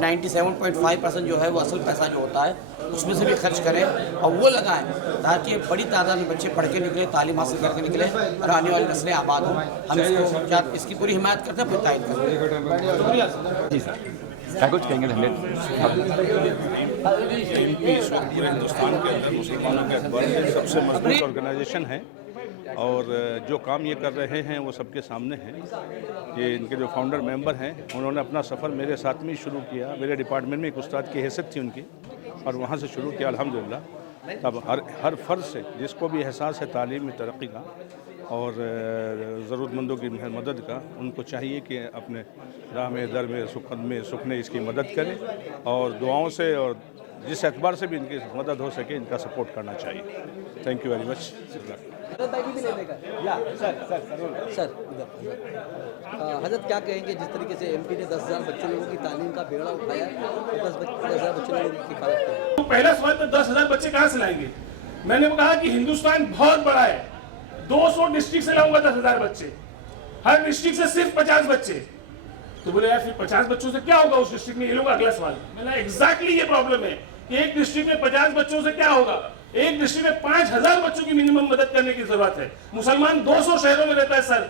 97.5% जो है वो असल पैसा जो होता है उसमें से भी खर्च करें और वो लगाएं, ताकि बड़ी तादाद में बच्चे पढ़ के निकले, तालीम हासिल करके निकले और आने वाली नस्लें आबाद हों। हम इसकी पूरी हिमायत करते हैं, पूरी तायद करते हैं। क्या कुछ कहेंगे? एमपी इस वक्त पूरे हिंदुस्तान के अंदर मुसलमानों के अखबार में सबसे मजबूत ऑर्गेनाइजेशन है और जो काम ये कर रहे हैं वो सबके सामने है। ये इनके जो फाउंडर मेंबर हैं, उन्होंने अपना सफ़र मेरे साथ में ही शुरू किया। मेरे डिपार्टमेंट में एक उस्ताद की हैसियत थी उनकी, और वहाँ से शुरू किया अल्हम्दुलिल्लाह। तब हर फ़र्द से जिसको भी एहसास है तालीम में तरक्की का और ज़रूरतमंदों की मदद का, उनको चाहिए कि अपने राह में, दर में, सुखने इसकी मदद करें और दुआओं से और जिस एतबार से भी इनकी मदद हो सके इनका सपोर्ट करना चाहिए। Thank you very much. हजरत क्या कहेंगे, जिस तरीके से एमपी ने 10,000 बच्चों लोगों की तालीम का बेड़ा उठाया, 10,000 बच्चों लोगों की किफायत की? तो पहला सवाल तो 10,000 बच्चे कहाँ से लाएंगे? मैंने कहा कि हिंदुस्तान बहुत बड़ा है, 200 डिस्ट्रिक्ट से लाऊंगा 10,000 बच्चे, हर डिस्ट्रिक्ट से सिर्फ 50 बच्चे। तो बोले यार फिर 50 बच्चों से क्या होगा उस डिस्ट्रिक्ट में? ये लोग अगला सवाल। मैंने एग्जैक्टली ये प्रॉब्लम है कि एक डिस्ट्रिक्ट में 50 बच्चों से क्या होगा? एक डिस्ट्रिक्ट में 5,000 बच्चों की मिनिमम मदद करने की जरूरत है। मुसलमान 200 शहरों में रहता है सर,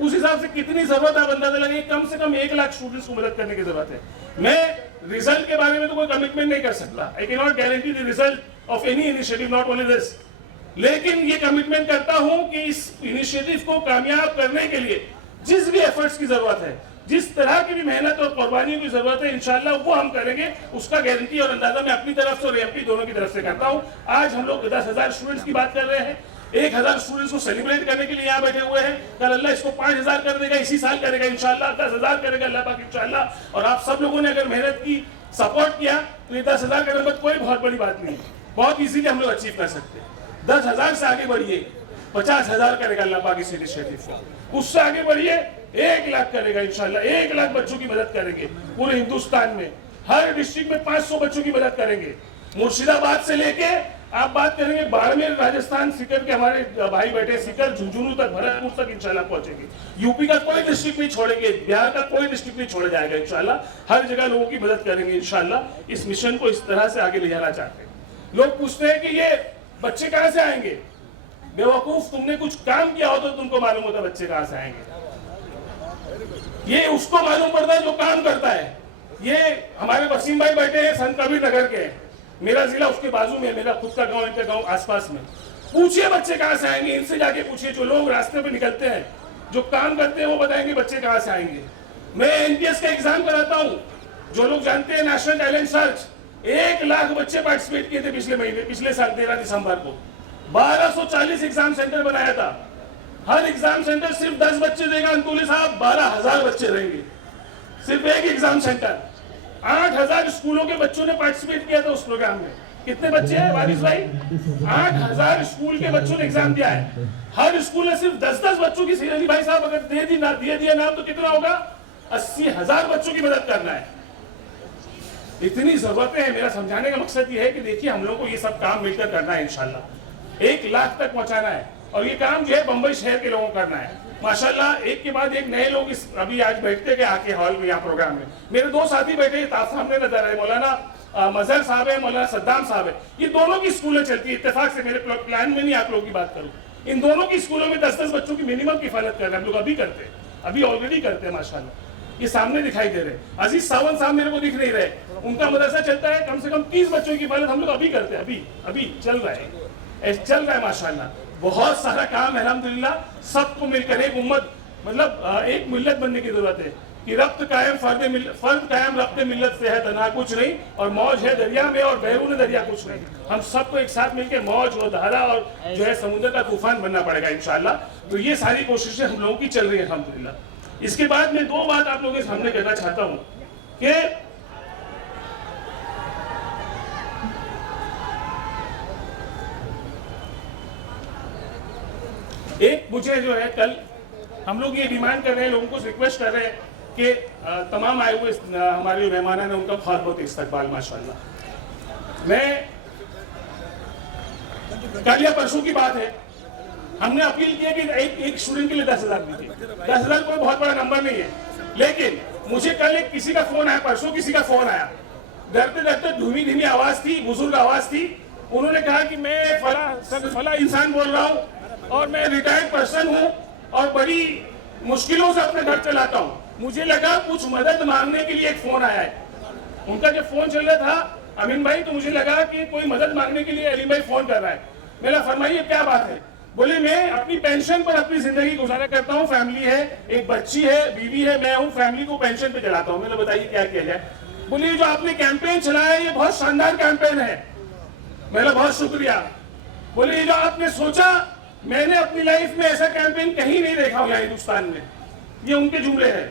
उस हिसाब से कितनी जरूरत है अंदाजा लगे। कम से कम 1 लाख स्टूडेंट्स को मदद करने की जरूरत है। मैं रिजल्ट के बारे में तो कोई कमिटमेंट नहीं कर सकता, I can not guarantee the result of any initiative, not only this, लेकिन ये कमिटमेंट करता हूं कि इस इनिशिएटिव को कामयाब करने के लिए जिस भी एफर्ट्स की जरूरत है, जिस तरह की भी मेहनत और कुर्बानियों की जरूरत है, इंशाल्लाह वो हम करेंगे। उसका गारंटी और अंदाजा मैं अपनी तरफ से और एमपी दोनों की तरफ से करता हूं। आज हम लोग 10,000 स्टूडेंट्स की बात कर रहे हैं, 1,000 स्टूडेंट्स को सेलिब्रेट करने के लिए यहाँ बैठे हुए हैं। कल अल्लाह इसको 5,000 कर देगा, इसी साल करेगा इंशाल्लाह, 10,000 करेगा अल्लाह पाक इंशाल्लाह। और आप सब लोगों ने अगर मेहनत की, सपोर्ट किया, तो ये 10,000 का नंबर कोई बहुत बड़ी बात नहीं है, बहुत इजीली हम लोग अचीव कर सकते हैं। 10,000 से आगे बढ़िए, 50,000 करेगा अल्लाह पाक इस इनिशिएटिव को। उससे आगे बढ़िए, 1 लाख करेगा इंशाल्लाह, 1 लाख बच्चों की मदद करेंगे पूरे हिंदुस्तान में। हर डिस्ट्रिक्ट में 500 बच्चों की मदद करेंगे। मुर्शिदाबाद से लेके आप बात करेंगे बाड़मेर, राजस्थान, सीकर के हमारे भाई बैठे, सीकर, झुंझुनू तक, भरतपुर तक इंशाल्लाह पहुंचेंगे। यूपी का कोई डिस्ट्रिक्ट नहीं छोड़ेंगे, बिहार का कोई डिस्ट्रिक्ट नहीं छोड़ा जाएगा इंशाल्लाह। हर जगह लोगों की मदद करेंगे इंशाल्लाह। इस मिशन को इस तरह से आगे ले जाना चाहते हैं। लोग पूछते हैं कि ये बच्चे कहां से आएंगे? बेवकूफ, तुमने कुछ काम किया हो तो तुमको मालूम होता बच्चे कहां से आएंगे। ये उसको मालूम पड़ता है जो काम करता है। ये हमारे वसीम भाई बैठे हैं संत कबीर नगर के, मेरा जिला उसके बाजू में, मेरा खुद का गांव, इनका गांव आसपास में। पूछिए बच्चे कहां से आएंगे, इनसे जाके पूछिए। जो लोग रास्ते पे निकलते हैं, जो काम करते हैं, वो बताएंगे बच्चे कहां से आएंगे। मैं एनपीएस का एग्जाम कराता हूं, जो लोग जानते हैं नेशनल टैलेंट सर्च, 1 लाख बच्चे पार्टिसिपेट किए थे पिछले साल 13 दिसंबर को। 1240 एग्जाम सेंटर बनाया था। हर एग्जाम सेंटर सिर्फ 10 बच्चे देगा अंतुली साहब, 12,000 बच्चे रहेंगे सिर्फ एक एग्जाम सेंटर। 8,000 स्कूलों के बच्चों ने पार्टिसिपेट किया था उस प्रोग्राम में। कितने बच्चे हैं वारिस भाई? 8,000 स्कूल के बच्चों ने एग्जाम दिया है। हर स्कूल ने सिर्फ 10-10 बच्चों की सीधी भाई साहब अगर दे दिया नाम तो कितना होगा? 80,000 बच्चों की मदद करना है। इतनी जरूरतें हैं। मेरा समझाने का मकसद ये है कि देखिए हम लोगों को ये सब काम मिलकर करना है इंशाल्लाह। 1 लाख तक पहुंचाना है और ये काम जो है बंबई शहर के लोगों को करना है। माशाल्लाह एक के बाद एक नए लोग इस अभी आज बैठते गए आके हॉल में, यहाँ प्रोग्राम में। मेरे 2 साथी बैठे सामने नजर आए, मौलाना मजहर साहब है, मौलाना सद्दाम साहब है। ये दोनों की स्कूलें चलती है इत्तेफाक से, मेरे प्लान में नहीं आप लोगों की बात करूँ। इन दोनों की स्कूलों में 10-10 बच्चों की मिनिमम किफायत कर रहे हैं हम लोग, अभी करते हैं, अभी ऑलरेडी करते हैं माशाल्लाह। ये सामने दिखाई दे रहे हैं। अजीज सावंत साहब मेरे को दिख नहीं रहे, उनका मदरसा चलता है, कम से कम 30 बच्चों की किफायत हम लोग अभी करते हैं, अभी चल रहा है माशाल्लाह। बहुत सारा काम है अल्हम्दुलिल्लाह। सबको मिलकर एक उम्मत, मतलब एक मिल्लत बनने की जरूरत है कि रब्त कायम फर्द कायम रब्त मिल्लत से है तना कुछ नहीं, और मौज है दरिया में और बैरून दरिया कुछ नहीं। हम सबको एक साथ मिलकर मौज और धारा और जो है समुद्र का तूफान बनना पड़ेगा इंशाल्लाह। तो ये सारी कोशिशें हम लोगों की चल रही है अल्हम्दुलिल्लाह। इसके बाद मैं 2 बात आप लोगों के सामने कहना चाहता हूं कि एक मुझे जो है कल हम लोग ये डिमांड कर रहे हैं, लोगों को रिक्वेस्ट कर रहे हैं कि तमाम आए हुए हमारे जो मेहमान हैं उनका बहुत बहुत इस्तकबाल माशाल्लाह। मैं कल या परसों की बात है, हमने अपील किया कि एक स्टूडेंट के लिए 10,000 दीजिए। 10,000 कोई बहुत बड़ा नंबर नहीं है, लेकिन मुझे कल किसी का फोन आया, परसों किसी का फोन आया, डरते डरते धीमी आवाज थी, बुजुर्ग आवाज थी। उन्होंने कहा कि मैं फला इंसान बोल रहा हूँ और मैं रिटायर्ड पर्सन हूँ और बड़ी मुश्किलों से अपने घर चलाता हूँ। मुझे लगा कुछ मदद मांगने के लिए एक फोन आया है। उनका जब फोन चल रहा था अमीन भाई, तो मुझे लगा कि कोई मदद मांगने के लिए अली भाई फोन कर रहा है। मेरा फरमाइए क्या बात है? बोले मैं अपनी पेंशन पर अपनी जिंदगी गुजारा करता हूँ, फैमिली है, एक बच्ची है, बीवी है, मैं हूँ, फैमिली को पेंशन पे चलाता हूँ। मैंने बताइए क्या किया जाए? बोले जो आपने कैंपेन चलाया है ये बहुत शानदार कैंपेन है। मेरा बहुत शुक्रिया। बोले ये जो आपने सोचा, मैंने अपनी लाइफ में ऐसा कैंपेन कहीं नहीं देखा हुआ हिंदुस्तान में। ये उनके जुमले हैं।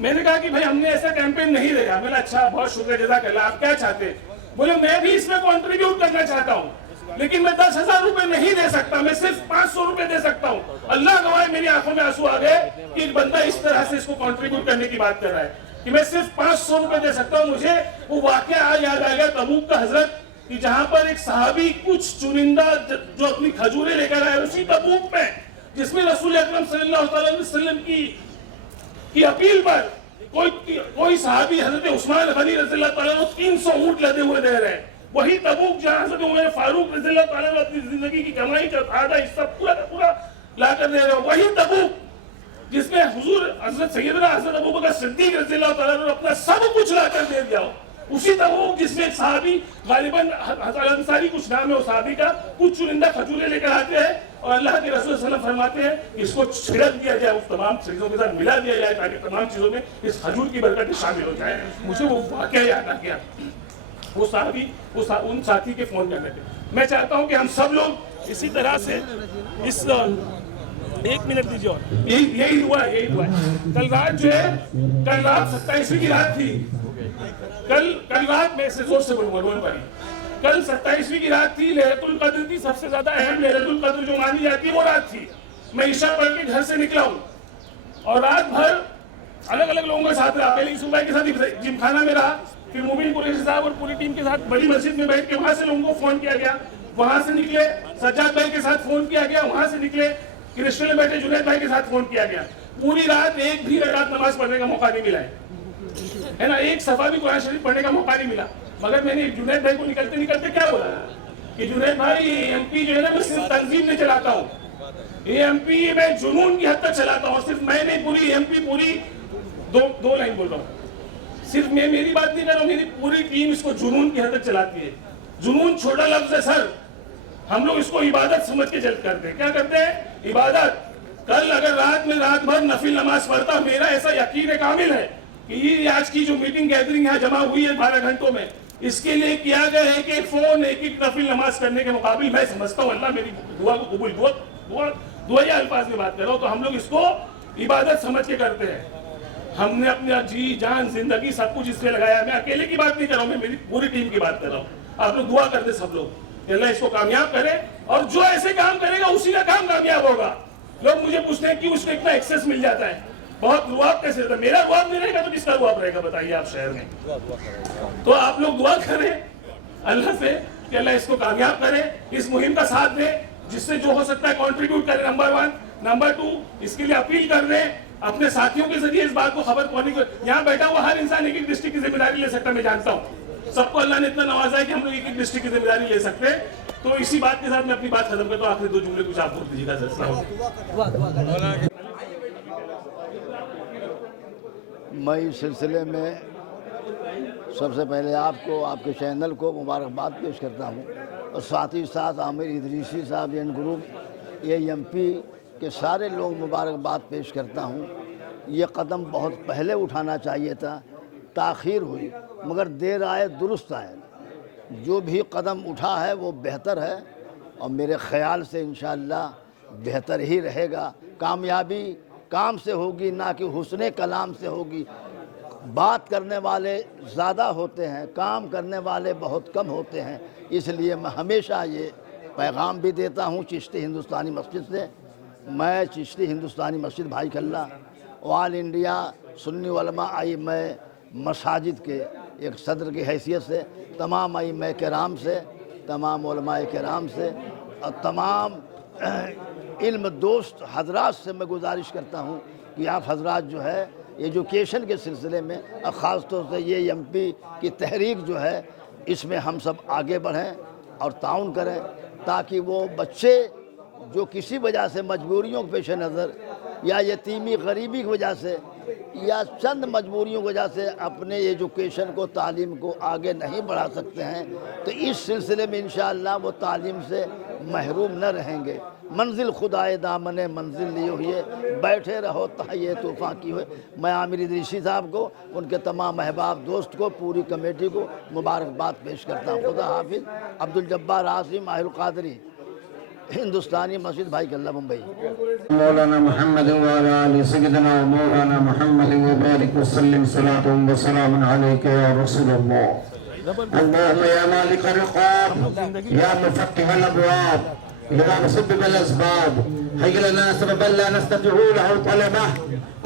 मैंने कहा कि भाई हमने ऐसा कैंपेन नहीं देखा। मैंने अच्छा बहुत शुक्रिया, जज़ाकल्लाह। आप क्या चाहते हैं? बोले मैं भी इसमें कंट्रीब्यूट करना चाहता हूँ, लेकिन मैं 10,000 रुपए नहीं दे सकता, मैं सिर्फ 500 रुपए दे सकता हूँ। अल्लाह गवाह मेरी आंखों में आंसू आ गए कि एक बंदा इस तरह से इसको कंट्रीब्यूट करने की बात कर रहा है कि मैं सिर्फ 500 रुपए दे सकता हूँ। मुझे वो वाकया आज याद आ गया तबूक का हजरत, कि जहां पर एक सहाबी कुछ चुनिंदा जो अपनी खजूरें लेकर आए उसी तबूक में, जिसमें रसूल अकरम सल्लल्लाहु अलैहि वसल्लम की अपील पर कोई सहाबी हजरत उस्मान गनी रज़ियल्लाहु ताला अन्हु 300 ऊंट लदे हुए दे रहे हैं। वही तबूक जहां हजरत उमर फारूक रज़ियल्लाहु ताला अन्हु अपनी जिंदगी की कमाई का आधा हिस्सा पूरा का पूरा लाकर दे रहे हैं। वही तबूक जिसमें हुजूर हजरत सैयदना हजरत अबू बकर सिद्दीक रज़ियल्लाहु ताला अन्हु अपना सब कुछ लाकर दे दिया। उसी तबूक जिसमें एक सहाबी गालिबन अंसारी कुछ नाम है उस सहाबी का, कुछ चुनिंदा खजूरें लेकर आते हैं और अल्लाह के रसूल सल्लल्लाहु अलैहि वसल्लम फरमाते हैं इसको छिड़क दिया जाए, उस तमाम चीजों के साथ मिला दिया जाए ताकि तमाम चीजों में इस खजूर की बरकत शामिल हो जाए। मुझे वो वाकया याद आ गया, वो सहाबी उन साथी के फोन करने पे। मैं चाहता हूँ कि हम सब लोग इसी तरह से इस 1 मिनट दीजिए और यही हुआ है। कल रात जो है, कल रात 27वीं की रात थी। कल रात में से जोर से बोलूंगा, कल 27वीं की रात थी, लैलतुल कद्र थी, सबसे ज्यादा अहम लैलतुल कद्र जो मानी जाती है वो रात थी। मैं ईशा पढ़ के घर से निकला हूँ और रात भर अलग अलग लोगों के साथ रहा। पहले यूसुफ भाई के साथ जिमखाना में रहा, फिर मुबीन कुरैशी साहब और पूरी टीम के साथ बड़ी मस्जिद में बैठ के वहां से लोगों को फोन किया गया। वहां से निकले सज्जाद भाई के साथ फोन किया गया, वहां से निकले कृष्ण में बैठे जुनैद भाई के साथ फोन किया गया। पूरी रात एक भी रकात नमाज पढ़ने का मौका नहीं मिला है ना, एक सफा भी कुरान शरीफ पढ़ने का मौका नहीं मिला। मगर मैंने जुनैद भाई को निकलते निकलते क्या बोला, कि जुनैद भाई एमपी जो है ना मैं सिर्फ तंजीम नहीं चलाता हूँ, एमपी मैं जुनून की हद तक चलाता हूँ। सिर्फ मैं नहीं, पूरी एमपी पूरी दो लाइन बोल रहा हूँ, सिर्फ मैं मेरी बात नहीं कर रहा हूँ, मेरी पूरी टीम इसको जुनून की हद तक चलाती है। जुनून छोटा लफ्ज है सर, हम लोग इसको इबादत समझ के करते हैं। क्या करते हैं? इबादत। कल अगर रात भर नफिल नमाज पढ़ता, मेरा ऐसा यकीन कामिल है कि ये आज की जो मीटिंग गैदरिंग यहाँ जमा हुई है 12 घंटों में, इसके लिए किया गया है कि फोन एक नफिल नमाज करने के मुकाबिल मैं समझता हूँ अल्लाह मेरी दुआ को कबूल, दुआ अल्फाज में बात कर रहा हूँ, तो हम लोग इसको इबादत समझ के करते हैं। हमने अपना जी जान जिंदगी सब कुछ इससे लगाया। मैं अकेले की बात नहीं कर रहा हूँ, मैं मेरी पूरी टीम की बात कर रहा हूँ। आप लोग दुआ करते सब लोग, अल्लाह इसको कामयाब करे, और जो ऐसे काम करेगा उसी का काम कामयाब होगा। लोग मुझे पूछते हैं कि उसको इतना एक्सेस मिल जाता है, बहुत रुआब कैसे रहता है? मेरा रुआब नहीं रहेगा तो किसका रुआब रहेगा बताइए आप शहर में? तो आप लोग दुआ करें अल्लाह से कि अल्लाह इसको कामयाब करे, इस मुहिम का साथ दे, जिससे जो हो सकता है कंट्रीब्यूट करें। नंबर 1। नंबर 2, इसके लिए अपील कर रहे हैं अपने साथियों के जरिए इस बात को खबर पहुंचाने। यहाँ बैठा हुआ हर इंसान एक डिस्ट्रिक्ट की जिम्मेदारी ले सकता है, मैं जानता हूँ सबको अल्लाह ने इतना नवाजा है कि हम लोग एक डिस्ट्रिक्ट की जिम्मेदारी ले सकते हैं। तो इसी बात के साथ मैं अपनी बात खत्म करता हूँ। आखिरी 2 जुमले कुछ आप बोल दीजिएगा सर। मैं इस सिलसिले में सबसे पहले आपको, आपके चैनल को मुबारकबाद पेश करता हूँ, और साथ ही साथ आमिर इदरीसी साहब एंड ग्रुप AMP के सारे लोग मुबारकबाद पेश करता हूँ। ये कदम बहुत पहले उठाना चाहिए था, ताख़ीर हुई, मगर देर आए दुरुस्त आए। जो भी कदम उठा है वो बेहतर है, और मेरे ख़याल से इंशाअल्लाह बेहतर ही रहेगा। कामयाबी काम से होगी, ना कि हुस्ने कलाम से होगी। बात करने वाले ज़्यादा होते हैं, काम करने वाले बहुत कम होते हैं। इसलिए मैं हमेशा ये पैगाम भी देता हूँ चिश्ती हिंदुस्तानी मस्जिद से। मैं चिश्ती हिंदुस्तानी मस्जिद भाई कल्ला ऑल इंडिया सुन्नी उलमा आइम्मा मसाजिद के एक सदर की हैसियत से तमाम आइम्मा किराम से, तमाम उलमा किराम से और तमाम इल्म दोस्त हजरात से मैं गुजारिश करता हूँ कि आप हजरात जो है एजुकेशन के सिलसिले में और ख़ास तौर से ये MP की तहरीक जो है इसमें हम सब आगे बढ़ें और ताउन करें, ताकि वो बच्चे जो किसी वजह से मजबूरियों के पेश नज़र या यतीमी गरीबी की वजह से या चंद मजबूरियों की वजह से अपने एजुकेशन को, तालीम को आगे नहीं बढ़ा सकते हैं, तो इस सिलसिले में इंशाअल्लाह वो तालीम से महरूम न रहेंगे। मंजिल खुदाए दामने मंजिल लिए हुए बैठे रहो ताये तूफ़ान की हुए। मैं आमिर इदरीसी साहब को, उनके तमाम अहबाब दोस्त को, पूरी कमेटी को मुबारकबाद पेश करता हूँ। खुदा हाफिज़। अब्दुल जब्बार आसिम आहिल कादरी, हिंदुस्तानी मस्जिद भाई कल्ला, मुंबई। मौलाना मोहम्मद व अला सय्यिदना मौलाना मोहम्मद व बारिक व सल्लिम सलातो व सलाम अलैका या रसूल अल्लाह। अल्लाहुम्मा या मालिक रिक़ाब या मुफत्तिह अल-अबवाब या मुसब्बिब अल-असबाब hayy lana sabban la nastati'u lahu talabah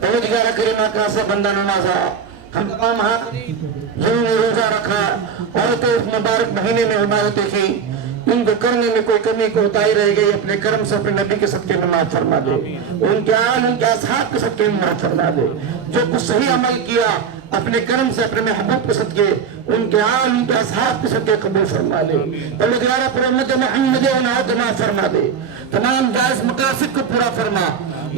परवरदिगार करीम का ऐसा बंदा नमाजा हम तमाम जिन्होंने रोजा रखा और तो इस मुबारक महीने में इबादतें की, इनको करने में कोई कमी कोताही रह गई, अपने कर्म से अपने नबी के सदके में माफ फरमा दे, उनके आल उनके असहाब के सदके में माफ फरमा दे। जो कुछ सही अमल किया अपने कर्म से अपने महबूब के सदके, उनके आल उनके असहाब के सदके कबूल फरमा दे। परवरदिगार पर उम्मत मोहम्मद उन्हें माफ फरमा दे, तमाम जायज मकासद को पूरा फरमा।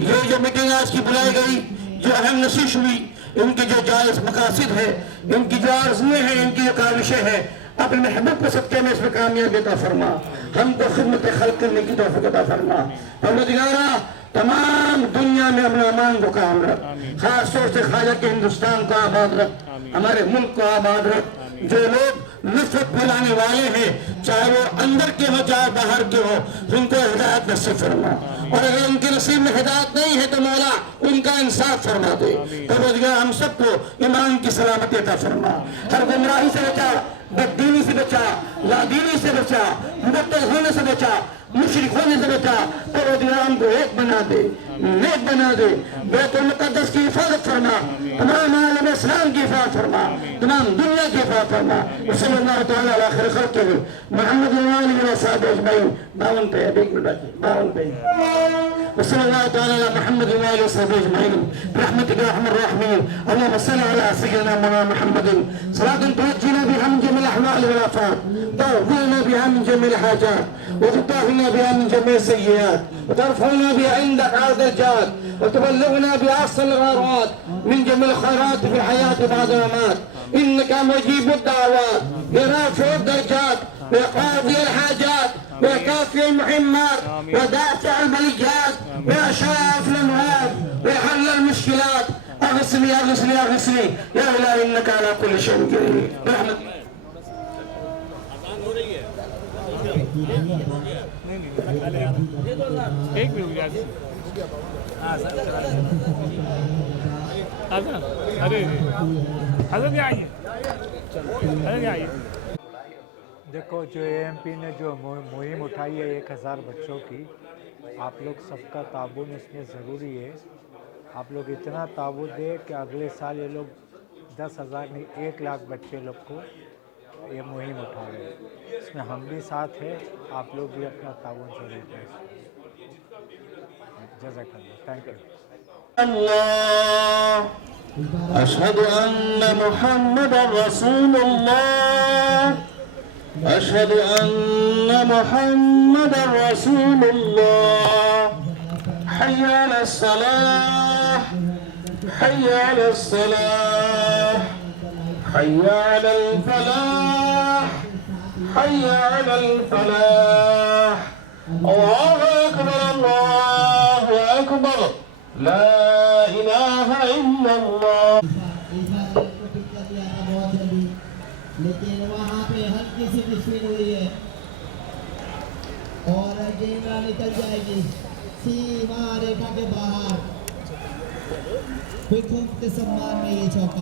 ये जो मीटिंग आज की बुलाई गई, जो अहम नशिश हुई, इनकी जो जायज मकासद है, इनकी जो आरज़ुएं हैं, इनकी जो काविशें हैं, अपने महबूब के सदक़े में इसमें कामयाबी अता फरमा, हमको खिदमत खल्क़ करने की तौफ़ीक़ अता फरमा। परवरदिगारा तमाम दुनिया में अपना अमान को कायम रख, खास तौर से खाजा के हिंदुस्तान को आबाद रख, हमारे मुल्क को आबाद रख। जो लोग नफरत फैलाने वाले हैं, चाहे वो अंदर के हो चाहे बाहर के हो, उनको हिदायत नसीब फरमा, और अगर उनके नसीब में हिदायत नहीं है तो मौला उनका इंसाफ फरमा दे। परवरदिगार हम सबको ईमान की सलामती अता फरमा, हर गुमराही से बचा, बददीनी से बचा, लादीनी से बचा, मुबत्तल होने से बचा, मुशरिक होने से बचा। परवरदिगार हमको एक बना दे, नेक बना दे, बैतुल मुक़द्दस की हिफाजत फरमा, तमाम आलम इस्लाम की हिफाजत फरमा, तमाम दुनिया की हिफाजत फरमा। सल्लल्लाहु तआला अला खैर खल्क़िही मुहम्मद व आलिहि व सहबिही अजमईन। 52 पे, अब 1 मिनट बाकी, 52 पे। सल्लल्लाहु तआला अला मुहम्मद व आलिहि व सहबिही अजमईन बिरहमतिका या अरहमर राहिमीन। अल्लाहुम्मा सल्लि अला सय्यिदिना मौलाना मुहम्मदिन सलातन तुनज्जिना बिहा मिन जमील अहवाल वल आफात, तु'ज़िना बिहा मिन जमील हाजात, व तुताहिना बिहा मिन जमील सय्यिआत, व तरफ़उना बिहा इंदक अला दरजात, व तुबल्लिगुना बिहा अक़सल ग़ारात मिन जमील खैरात फ़िल हयात बअद ममात। इन्नका मुजीबुद दाअवात व राफ़िउद दरजात व क़ादियल हाजात व काफ़ियल मुहिम्मात व दाफ़िअल बलियात व शाफ़िल अमराद व हल्लुल मुश्किलात। अग़िस्नी अग़िस्नी अग़िस्नी या इलाही इन्नका अला कुल्लि शैइन क़दीर। एक मिनट अरे आइए। देखो, जो एएमपी ने जो मुहिम उठाई है 1000 बच्चों की, आप लोग सबका ताबून इसमें ज़रूरी है। आप लोग इतना ताबून दे कि अगले साल ये लोग 10,000 नहीं 1 लाख बच्चे लोग को ये मुहिम उठा रहे हैं। इसमें हम भी साथ हैं, आप लोग भी अपना ताबून ज़रूर दें। जज़ाकल्लाह, थैंक यू। अशहदु अन्न मुहम्मदर रसूलुल्लाह, अशहदु अन्न मुहम्मदर रसूलुल्लाह। हय्या अलस सलाह, हय्या अलस सलाह, हय्या अलल फलाह, हय्या अलल फलाह। अल्लाहु अकबर, अल्लाहु अकबर, ला इलाहा इल्लल्लाह। लेकिन वहाँ पे हल्की सी मिस्टेक हुई है और गेंद निकल जाएगी सीमा रेखा के बाहर। के सम्मान में ये चौका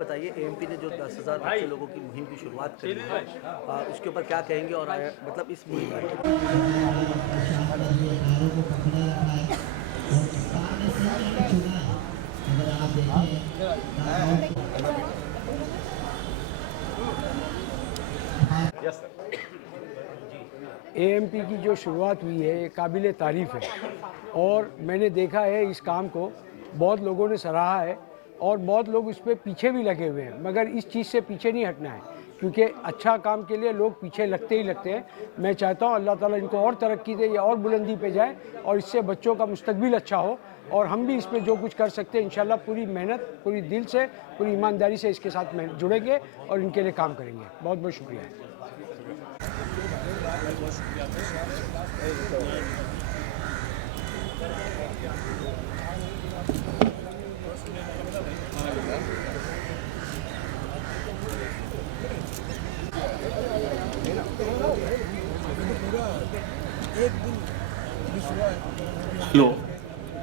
बताइए, एएमपी ने जो 10,000 बच्चे लोगों की मुहिम की शुरुआत करी है, उसके ऊपर क्या कहेंगे और मतलब इस मुहिम एएमपी की जो शुरुआत हुई है ये काबिल तारीफ़ है और मैंने देखा है इस काम को बहुत लोगों ने सराहा है और बहुत लोग इस पर पीछे भी लगे हुए हैं, मगर इस चीज़ से पीछे नहीं हटना है क्योंकि अच्छा काम के लिए लोग पीछे लगते ही लगते हैं। मैं चाहता हूँ अल्लाह ताला इनको और तरक्की दे, या और बुलंदी पे जाए और इससे बच्चों का मुस्तकबिल अच्छा हो और हम भी इसमें जो कुछ कर सकते हैं इंशाल्लाह पूरी मेहनत, पूरी दिल से, पूरी ईमानदारी से इसके साथ जुड़ेंगे और इनके लिए काम करेंगे। बहुत बहुत शुक्रिया। हेलो,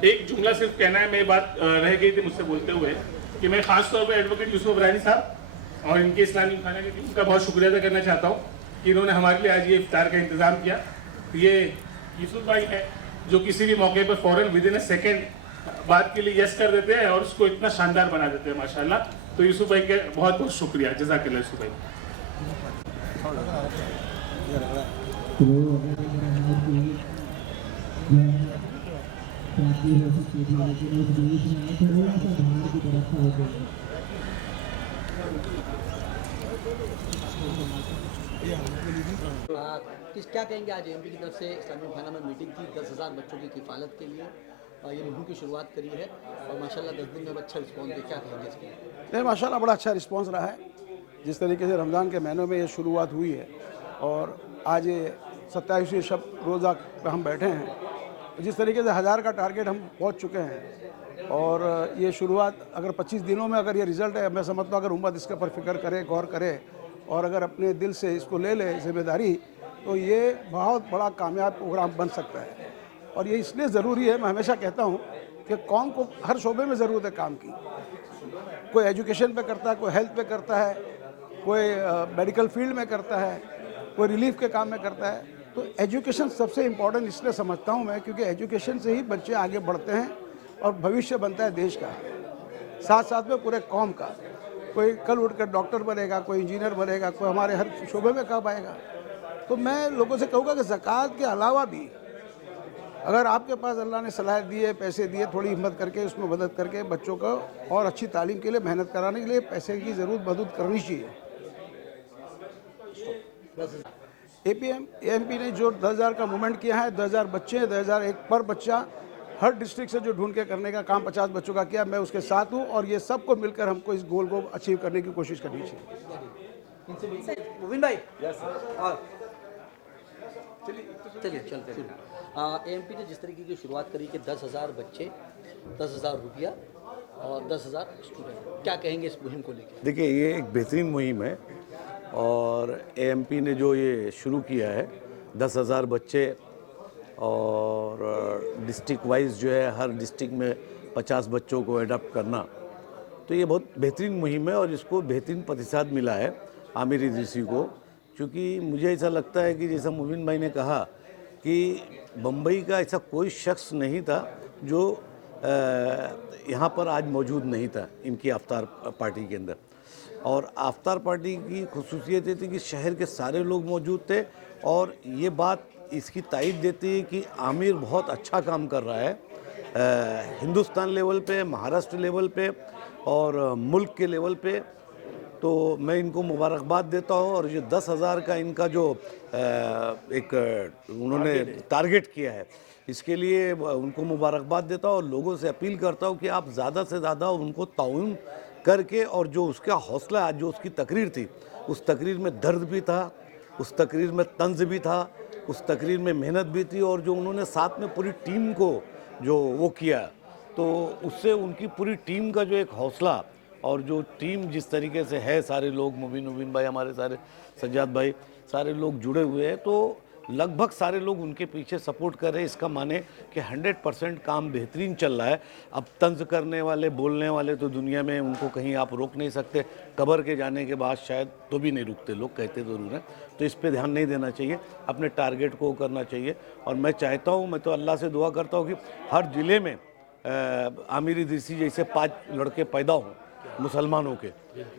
एक जुमला सिर्फ कहना है, मेरी बात रह गई थी मुझसे बोलते हुए कि मैं खास तौर पर एडवोकेट यूसुफ इब्राहिम साहब और इनके इस्लामी खाना के टीम का बहुत शुक्रिया अदा करना चाहता हूँ कि इन्होंने हमारे लिए आज ये इफ्तार का इंतज़ाम किया। ये यूसुफ भाई है जो किसी भी मौके पर फ़ौरन विद इन अ सेकेंड बात के लिए यस कर देते हैं और उसको इतना शानदार बना देते हैं माशाल्लाह। तो यूसुफ भाई के बहुत बहुत शुक्रिया, जज़ाकल्लाह यूसुफ भाई। प्राप्ति हो सकती थी लेकिन उस बीच में थोड़ा सा बाहर की तरफ हो गया। क्या कहेंगे, आज एमपी की तरफ से इस्लामी खाना में मीटिंग थी, 10,000 बच्चों की किफ़ालत के लिए ये मुहिम की शुरुआत करी है और माशाल्लाह 10 दिन में अच्छा रिस्पॉन्स है, क्या कहेंगे इसके? नहीं, माशाल्लाह बड़ा अच्छा रिस्पॉन्स रहा है। जिस तरीके से रमज़ान के महीनों में ये शुरुआत हुई है और आज ये 27वीं शब रोज़ा पे हम बैठे हैं, जिस तरीके से 1000 का टारगेट हम पहुंच चुके हैं और ये शुरुआत अगर 25 दिनों में अगर ये रिज़ल्ट है, मैं समझता हूँ अगर उम्मत इसके ऊपर फ़िक्र करे, गौर करे और अगर अपने दिल से इसको ले ले जिम्मेदारी, तो ये बहुत बड़ा कामयाब प्रोग्राम बन सकता है। और ये इसलिए ज़रूरी है, मैं हमेशा कहता हूँ कि कौम को हर शोबे में ज़रूरत है काम की। कोई एजुकेशन पे करता है, कोई हेल्थ पे करता है, कोई मेडिकल फील्ड में करता है, कोई रिलीफ के काम में करता है। तो एजुकेशन सबसे इम्पोर्टेंट इसलिए समझता हूँ मैं, क्योंकि एजुकेशन से ही बच्चे आगे बढ़ते हैं और भविष्य बनता है देश का, साथ साथ में पूरे कौम का। कोई कल उठकर डॉक्टर बनेगा, कोई इंजीनियर बनेगा, कोई हमारे हर शोबे में काम आएगा। तो मैं लोगों से कहूँगा कि ज़कात के अलावा भी अगर आपके पास अल्लाह ने सलाह दी है, पैसे दिए, थोड़ी हिम्मत करके उसमें मदद करके बच्चों को और अच्छी तालीम के लिए मेहनत कराने के लिए पैसे की ज़रूर मदद करनी चाहिए। एएमपी ने जो 10,000 का मूवमेंट किया है, 10,000 बच्चे, 10,001 पर बच्चा हर डिस्ट्रिक्ट से जो ढूंढ के करने का काम 50 बच्चों का किया, मैं उसके साथ हूँ और ये सबको मिलकर हमको इस गोल को अचीव करने की कोशिश करनी चाहिए। मुबिन भाई, चलिए चलते हैं। एमपी ने जिस तरीके की शुरुआत करी कि 10,000 बच्चे, 10,000 रुपया और 10,000 स्टूडेंट, क्या कहेंगे इस मुहिम को लेकर? देखिए, ये एक बेहतरीन मुहिम है और एएमपी ने जो ये शुरू किया है, 10,000 बच्चे और डिस्ट्रिक्ट वाइज जो है हर डिस्ट्रिक्ट में 50 बच्चों को एडॉप्ट करना, तो ये बहुत बेहतरीन मुहिम है और इसको बेहतरीन प्रतिसाद मिला है आमिर इदरीसी को। क्योंकि मुझे ऐसा लगता है कि जैसा मुबिन भाई ने कहा कि बम्बई का ऐसा कोई शख्स नहीं था जो यहाँ पर आज मौजूद नहीं था इनकी आफ्तार पार्टी के अंदर। और आफ्तार पार्टी की खुसूसियत ये थी कि शहर के सारे लोग मौजूद थे और ये बात इसकी तायद देती है कि आमिर बहुत अच्छा काम कर रहा है हिंदुस्तान लेवल पे, महाराष्ट्र लेवल पे और मुल्क के लेवल पे। तो मैं इनको मुबारकबाद देता हूँ और ये 10,000 का इनका जो एक उन्होंने टारगेट किया है, इसके लिए उनको मुबारकबाद देता हूँ और लोगों से अपील करता हूँ कि आप ज़्यादा से ज़्यादा उनको ताउन करके, और जो उसका हौसला, आज जो उसकी तकरीर थी, उस तकरीर में दर्द भी था, उस तकरीर में तंज भी था, उस तकरीर में मेहनत भी थी और जो उन्होंने साथ में पूरी टीम को जो वो किया, तो उससे उनकी पूरी टीम का जो एक हौसला और जो टीम जिस तरीके से है, सारे लोग, मुबिन भाई, हमारे सारे सज्जाद भाई, सारे लोग जुड़े हुए हैं, तो लगभग सारे लोग उनके पीछे सपोर्ट कर रहे हैं। इसका माने कि 100% काम बेहतरीन चल रहा है। अब तंज करने वाले, बोलने वाले तो दुनिया में उनको कहीं आप रोक नहीं सकते। कब्र के जाने के बाद शायद तो भी नहीं रुकते, लोग कहते ज़रूर हैं। तो इस पे ध्यान नहीं देना चाहिए, अपने टारगेट को करना चाहिए। और मैं चाहता हूँ, मैं तो अल्लाह से दुआ करता हूँ कि हर ज़िले में आमिर इदरीसी जैसे 5 लड़के पैदा हों मुसलमानों के,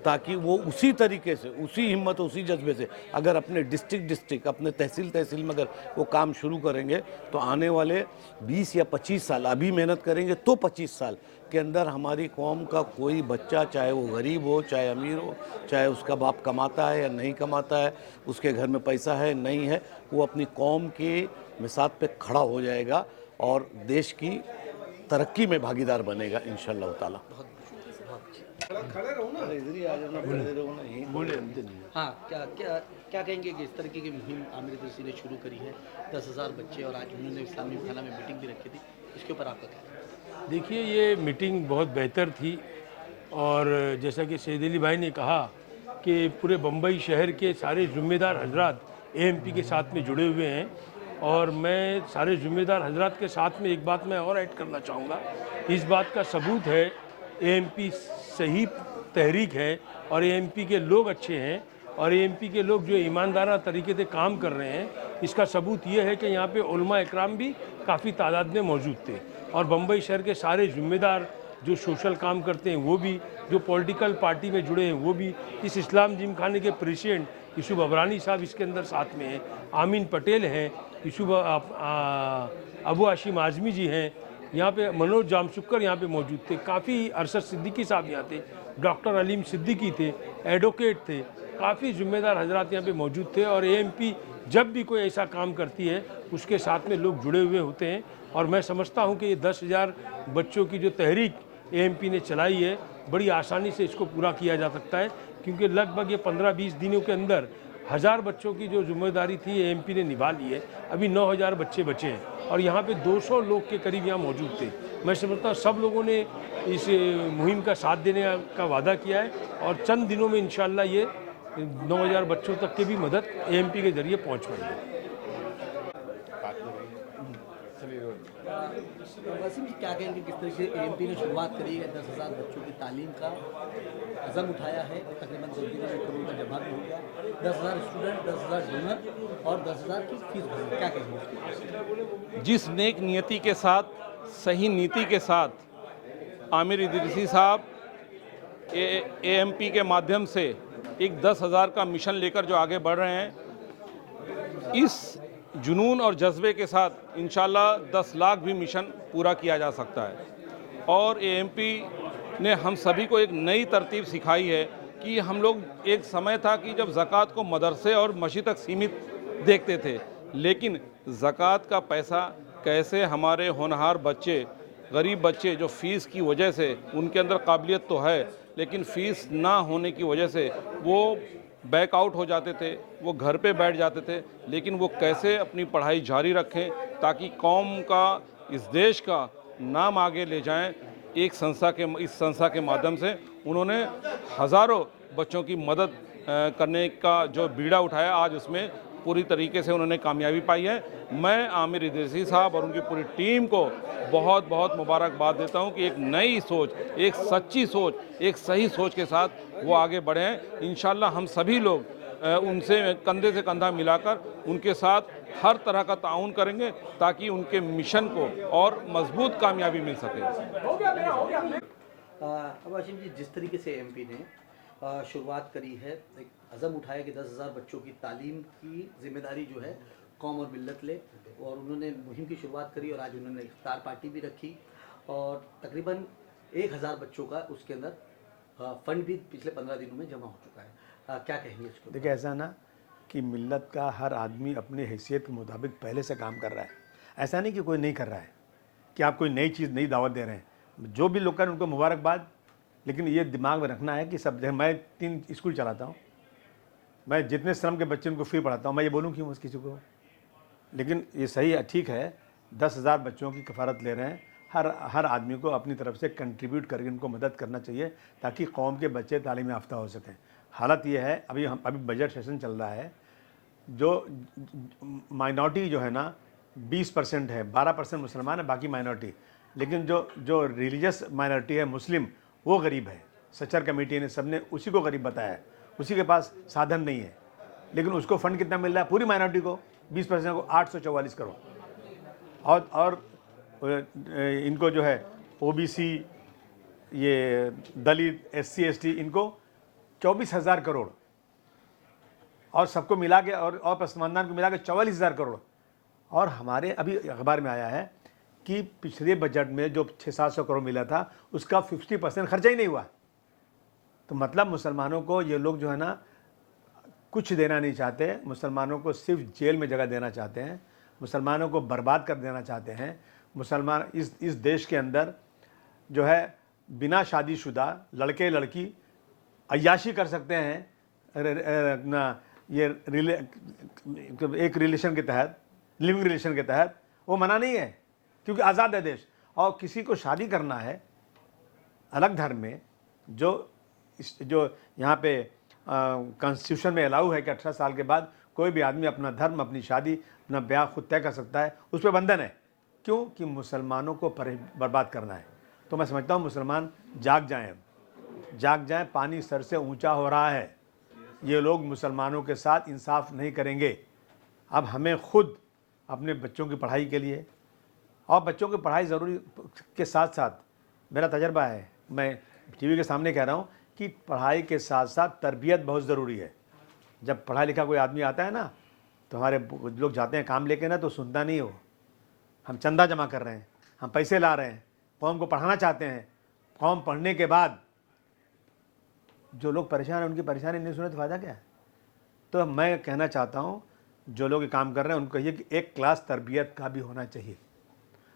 ताकि वो उसी तरीके से, उसी हिम्मत, उसी जज्बे से अगर अपने डिस्ट्रिक्ट, अपने तहसील में अगर वो काम शुरू करेंगे, तो आने वाले 20 या 25 साल, अभी मेहनत करेंगे तो 25 साल के अंदर हमारी कौम का कोई बच्चा, चाहे वो गरीब हो, चाहे अमीर हो, चाहे उसका बाप कमाता है या नहीं कमाता है, उसके घर में पैसा है नहीं है, वो अपनी कौम के मिसाल पे खड़ा हो जाएगा और देश की तरक्की में भागीदार बनेगा इंशाअल्लाह ताला। हाँ, क्या कहेंगे कि इस तरीके की मुहिम आमिर इदरीसी ने शुरू करी है, 10,000 बच्चे, और आज उन्होंने इस्लामी खाना में मीटिंग भी रखी थी, इसके ऊपर आपका क्या? देखिए, ये मीटिंग बहुत बेहतर थी और जैसा कि सैयद अली भाई ने कहा कि पूरे बम्बई शहर के सारे ज़िम्मेदार हजरात एएमपी के साथ में जुड़े हुए हैं। और मैं सारे ज़िम्मेदार हजरात के साथ में एक बात मैं और ऐड करना चाहूँगा। इस बात का सबूत है एएमपी सही तहरीक है और एएमपी के लोग अच्छे हैं और एएमपी के लोग जो ईमानदाराना तरीके से काम कर रहे हैं। इसका सबूत ये है कि यहाँ पे उलमा इकराम भी काफ़ी तादाद में मौजूद थे और बम्बई शहर के सारे ज़िम्मेदार जो सोशल काम करते हैं वो भी, जो पॉलिटिकल पार्टी में जुड़े हैं वो भी, इस इस्लाम जिमखाने के प्रेसिडेंट यूसुफ अबरानी साहब इसके अंदर साथ में हैं, आमीन पटेल हैं, यूसुफ अबू हाशिम आज़मी जी हैं, यहाँ पे मनोज जामशुक्कर यहाँ पे मौजूद थे, काफ़ी अरशद सिद्दीकी साहब यहाँ थे, डॉक्टर अलीम सिद्दीकी थे, एडवोकेट थे, काफ़ी जिम्मेदार हजरात यहाँ पे मौजूद थे और एएमपी जब भी कोई ऐसा काम करती है उसके साथ में लोग जुड़े हुए होते हैं। और मैं समझता हूँ कि ये 10,000 बच्चों की जो तहरीक एएमपी ने चलाई है, बड़ी आसानी से इसको पूरा किया जा सकता है, क्योंकि लगभग ये 15-20 दिनों के अंदर 1000 बच्चों की जो जिम्मेदारी थी एएमपी ने निभा ली है। अभी 9000 बच्चे बचे हैं और यहाँ पे 200 लोग के करीब यहाँ मौजूद थे। मैं समझता हूँ सब लोगों ने इस मुहिम का साथ देने का वादा किया है और चंद दिनों में इंशाल्लाह ये 9000 बच्चों तक की भी मदद एएमपी के जरिए पहुँच पाएगी। वसीम जी क्या कहेंगे, किस तरह से एएमपी ने शुरुआत करी है, 10,000 बच्चों की तालीम का अज़म उठाया है, तकरीबन 2 दिनों में करोड़ का जमा भी हो गया, 10,000 स्टूडेंट, 10,000 डोनर और 10,000 की फीस भरी, क्या कहेंगे? जिस नेक नियति के साथ, सही नीति के साथ आमिर इदरीसी साहब एएमपी के माध्यम से एक 10,000 का मिशन लेकर जो आगे बढ़ रहे हैं, इस जुनून और जज्बे के साथ इंशाल्लाह 10 लाख भी मिशन पूरा किया जा सकता है। और एएमपी ने हम सभी को एक नई तरतीब सिखाई है कि हम लोग, एक समय था कि जब ज़कात को मदरसे और मस्जिद तक सीमित देखते थे, लेकिन ज़कात का पैसा कैसे हमारे होनहार बच्चे, गरीब बच्चे जो फ़ीस की वजह से, उनके अंदर काबिलियत तो है लेकिन फ़ीस ना होने की वजह से वो बैक आउट हो जाते थे, वो घर पे बैठ जाते थे, लेकिन वो कैसे अपनी पढ़ाई जारी रखें ताकि कौम का, इस देश का नाम आगे ले जाएं। इस संस्था के माध्यम से उन्होंने हज़ारों बच्चों की मदद करने का जो बीड़ा उठाया, आज उसमें पूरी तरीके से उन्होंने कामयाबी पाई है। मैं आमिर इदरीसी साहब और उनकी पूरी टीम को बहुत बहुत मुबारकबाद देता हूं कि एक नई सोच, एक सच्ची सोच, एक सही सोच के साथ वो आगे बढ़े हैं। इंशाल्लाह हम सभी लोग उनसे कंधे से कंधा मिलाकर उनके साथ हर तरह का ताउन करेंगे ताकि उनके मिशन को और मजबूत कामयाबी मिल सके। अब वसीम जी, जिस तरीके से एएमपी ने शुरुआत करी है, एक अज़म उठाया कि 10,000 बच्चों की तालीम की जिम्मेदारी जो है कौम और मिल्लत ले, और उन्होंने मुहिम की शुरुआत करी और आज उन्होंने इफ्तार पार्टी भी रखी और तकरीबन 1000 बच्चों का उसके अंदर फ़ंड भी पिछले 15 दिनों में जमा हो चुका है। क्या कहेंगे इसको? देखिए, ऐसा ना कि मिल्लत का हर आदमी अपनी हैसियत के मुताबिक पहले से काम कर रहा है। ऐसा नहीं कि कोई नहीं कर रहा है, कि आप कोई नई चीज़, नई दावत दे रहे हैं। जो भी लोग कर उनको मुबारकबाद, लेकिन ये दिमाग में रखना है कि सब, मैं 3 स्कूल चलाता हूँ, मैं जितने श्रम के बच्चे उनको फ्री पढ़ाता हूँ, मैं ये बोलूँ क्यों उस किसी को? लेकिन ये सही है, ठीक है, 10,000 बच्चों की कफ़ारत ले रहे हैं। हर आदमी को अपनी तरफ से कंट्रीब्यूट करके उनको मदद करना चाहिए ताकि कौम के बच्चे तालीम याफ्ता हो सकें। हालत ये है, अभी बजट सेशन चल रहा है, जो माइनॉरिटी जो है ना 20% है, 12% मुसलमान है, बाकी माइनॉरिटी। लेकिन जो रिलीजियस माइनॉरिटी है, मुस्लिम, वो गरीब है। सचर कमेटी ने, सबने उसी को गरीब बताया है, उसी के पास साधन नहीं है, लेकिन उसको फ़ंड कितना मिल रहा है? पूरी माइनॉरिटी को 20% को 844 करोड़, और इनको जो है ओबीसी, ये दलित, SC ST, इनको 24,000 करोड़, और सबको मिला के और पसमानदान को मिला के 44,000 करोड़। और हमारे अभी अखबार में आया है कि पिछले बजट में जो 600-700 करोड़ मिला था उसका 50% खर्चा ही नहीं हुआ। तो मतलब मुसलमानों को ये लोग जो है ना कुछ देना नहीं चाहते, मुसलमानों को सिर्फ जेल में जगह देना चाहते हैं, मुसलमानों को बर्बाद कर देना चाहते हैं। मुसलमान इस देश के अंदर जो है बिना शादीशुदा लड़के लड़की अय्याशी कर सकते हैं ना, ये एक रिलेशन के तहत, लिविंग रिलेशन के तहत, वो मना नहीं है क्योंकि आज़ाद है देश। और किसी को शादी करना है अलग धर्म में, जो यहाँ पे कॉन्स्टिट्यूशन में अलाउ है कि 18 साल के बाद कोई भी आदमी अपना धर्म, अपनी शादी, अपना ब्याह खुद तय कर सकता है, उस पर बंधन है। क्यों? कि मुसलमानों को बर्बाद करना है। तो मैं समझता हूँ मुसलमान जाग जाएं, पानी सर से ऊंचा हो रहा है। ये लोग मुसलमानों के साथ इंसाफ नहीं करेंगे। अब हमें खुद अपने बच्चों की पढ़ाई के लिए, और बच्चों की पढ़ाई ज़रूरी के साथ साथ, मेरा तजर्बा है, मैं टीवी के सामने कह रहा हूँ कि पढ़ाई के साथ साथ तरबियत बहुत ज़रूरी है। जब पढ़ा लिखा कोई आदमी आता है ना, तो हमारे लोग जाते हैं काम लेके ना, तो सुनता नहीं हो, हम चंदा जमा कर रहे हैं, हम पैसे ला रहे हैं, कौम को पढ़ाना चाहते हैं। कौम पढ़ने के बाद जो लोग परेशान हैं, उनकी परेशानी नहीं सुने तो फ़ायदा क्या है? तो मैं कहना चाहता हूँ जो लोग ये काम कर रहे हैं उनको कहिए कि एक क्लास तरबियत का भी होना चाहिए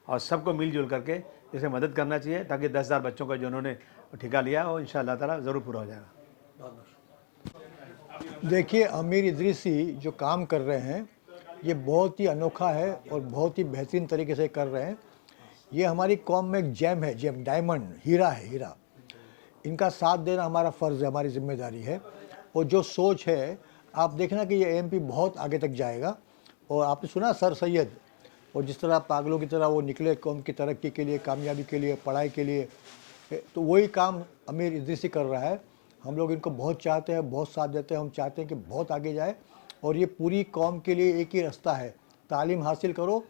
और सबको मिलजुल करके इसे मदद करना चाहिए ताकि 10,000 बच्चों का जो उन्होंने ठेका लिया वो इंशाअल्लाह ताला ज़रूर पूरा हो जाएगा। देखिए, आमिर इदरीसी जो काम कर रहे हैं ये बहुत ही अनोखा है और बहुत ही बेहतरीन तरीके से कर रहे हैं। ये हमारी कौम में एक जेम है, जेम डायमंड, हीरा है, हीरा। इनका साथ देना हमारा फ़र्ज़ है, हमारी जिम्मेदारी है। और जो सोच है आप देखना कि ये एमपी बहुत आगे तक जाएगा। और आपने सुना सर सैयद, और जिस तरह पागलों की तरह वो निकले कौम की तरक्की के लिए, कामयाबी के लिए, पढ़ाई के लिए, तो वही काम आमिर इदरीसी कर रहा है। हम लोग इनको बहुत चाहते हैं, बहुत साथ देते हैं। हम चाहते हैं कि बहुत आगे जाए और ये पूरी कौम के लिए एक ही रास्ता है, तालीम हासिल करो,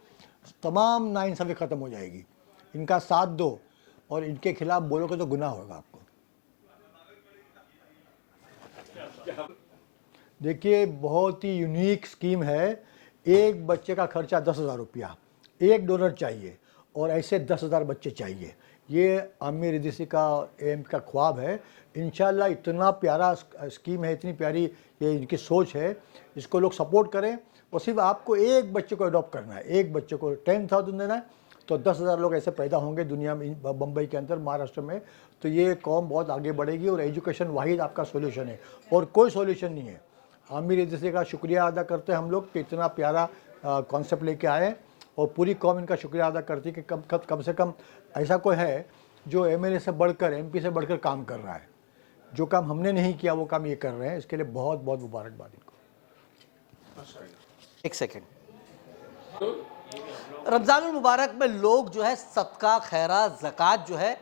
तमाम नाइंसाफ़ी ख़त्म हो जाएगी। इनका साथ दो और इनके खिलाफ़ बोलोगे तो गुनाह होगा आपको। देखिए, बहुत ही यूनिक स्कीम है। एक बच्चे का खर्चा 10,000 रुपया, एक डोनर चाहिए और ऐसे 10,000 बच्चे चाहिए। ये आमिर इदरीसी का एम का ख्वाब है। इंशाल्लाह इतना प्यारा स्कीम है, इतनी प्यारी ये इनकी सोच है, इसको लोग सपोर्ट करें। और सिर्फ आपको एक बच्चे को अडॉप्ट करना है, एक बच्चे को 10,000 देना है, तो 10,000 लोग ऐसे पैदा होंगे दुनिया में, बम्बई के अंदर, महाराष्ट्र में। तो ये कौम बहुत आगे बढ़ेगी और एजुकेशन वाहिद आपका सोल्यूशन है और कोई सोल्यूशन नहीं है। आमिर इदरीसी का शुक्रिया अदा करते हैं हम लोग कि इतना प्यारा कॉन्सेप्ट लेके आए और पूरी कौम इनका शुक्रिया अदा करती है कि कम से कम ऐसा कोई है जो एमएलए से बढ़कर, एमपी से बढ़कर काम कर रहा है। जो काम हमने नहीं किया वो काम ये कर रहे हैं, इसके लिए बहुत बहुत मुबारकबाद इनको। एक सेकेंड, रमज़ानुल मुबारक में लोग जो है सदका, खैरा, ज़कात जो है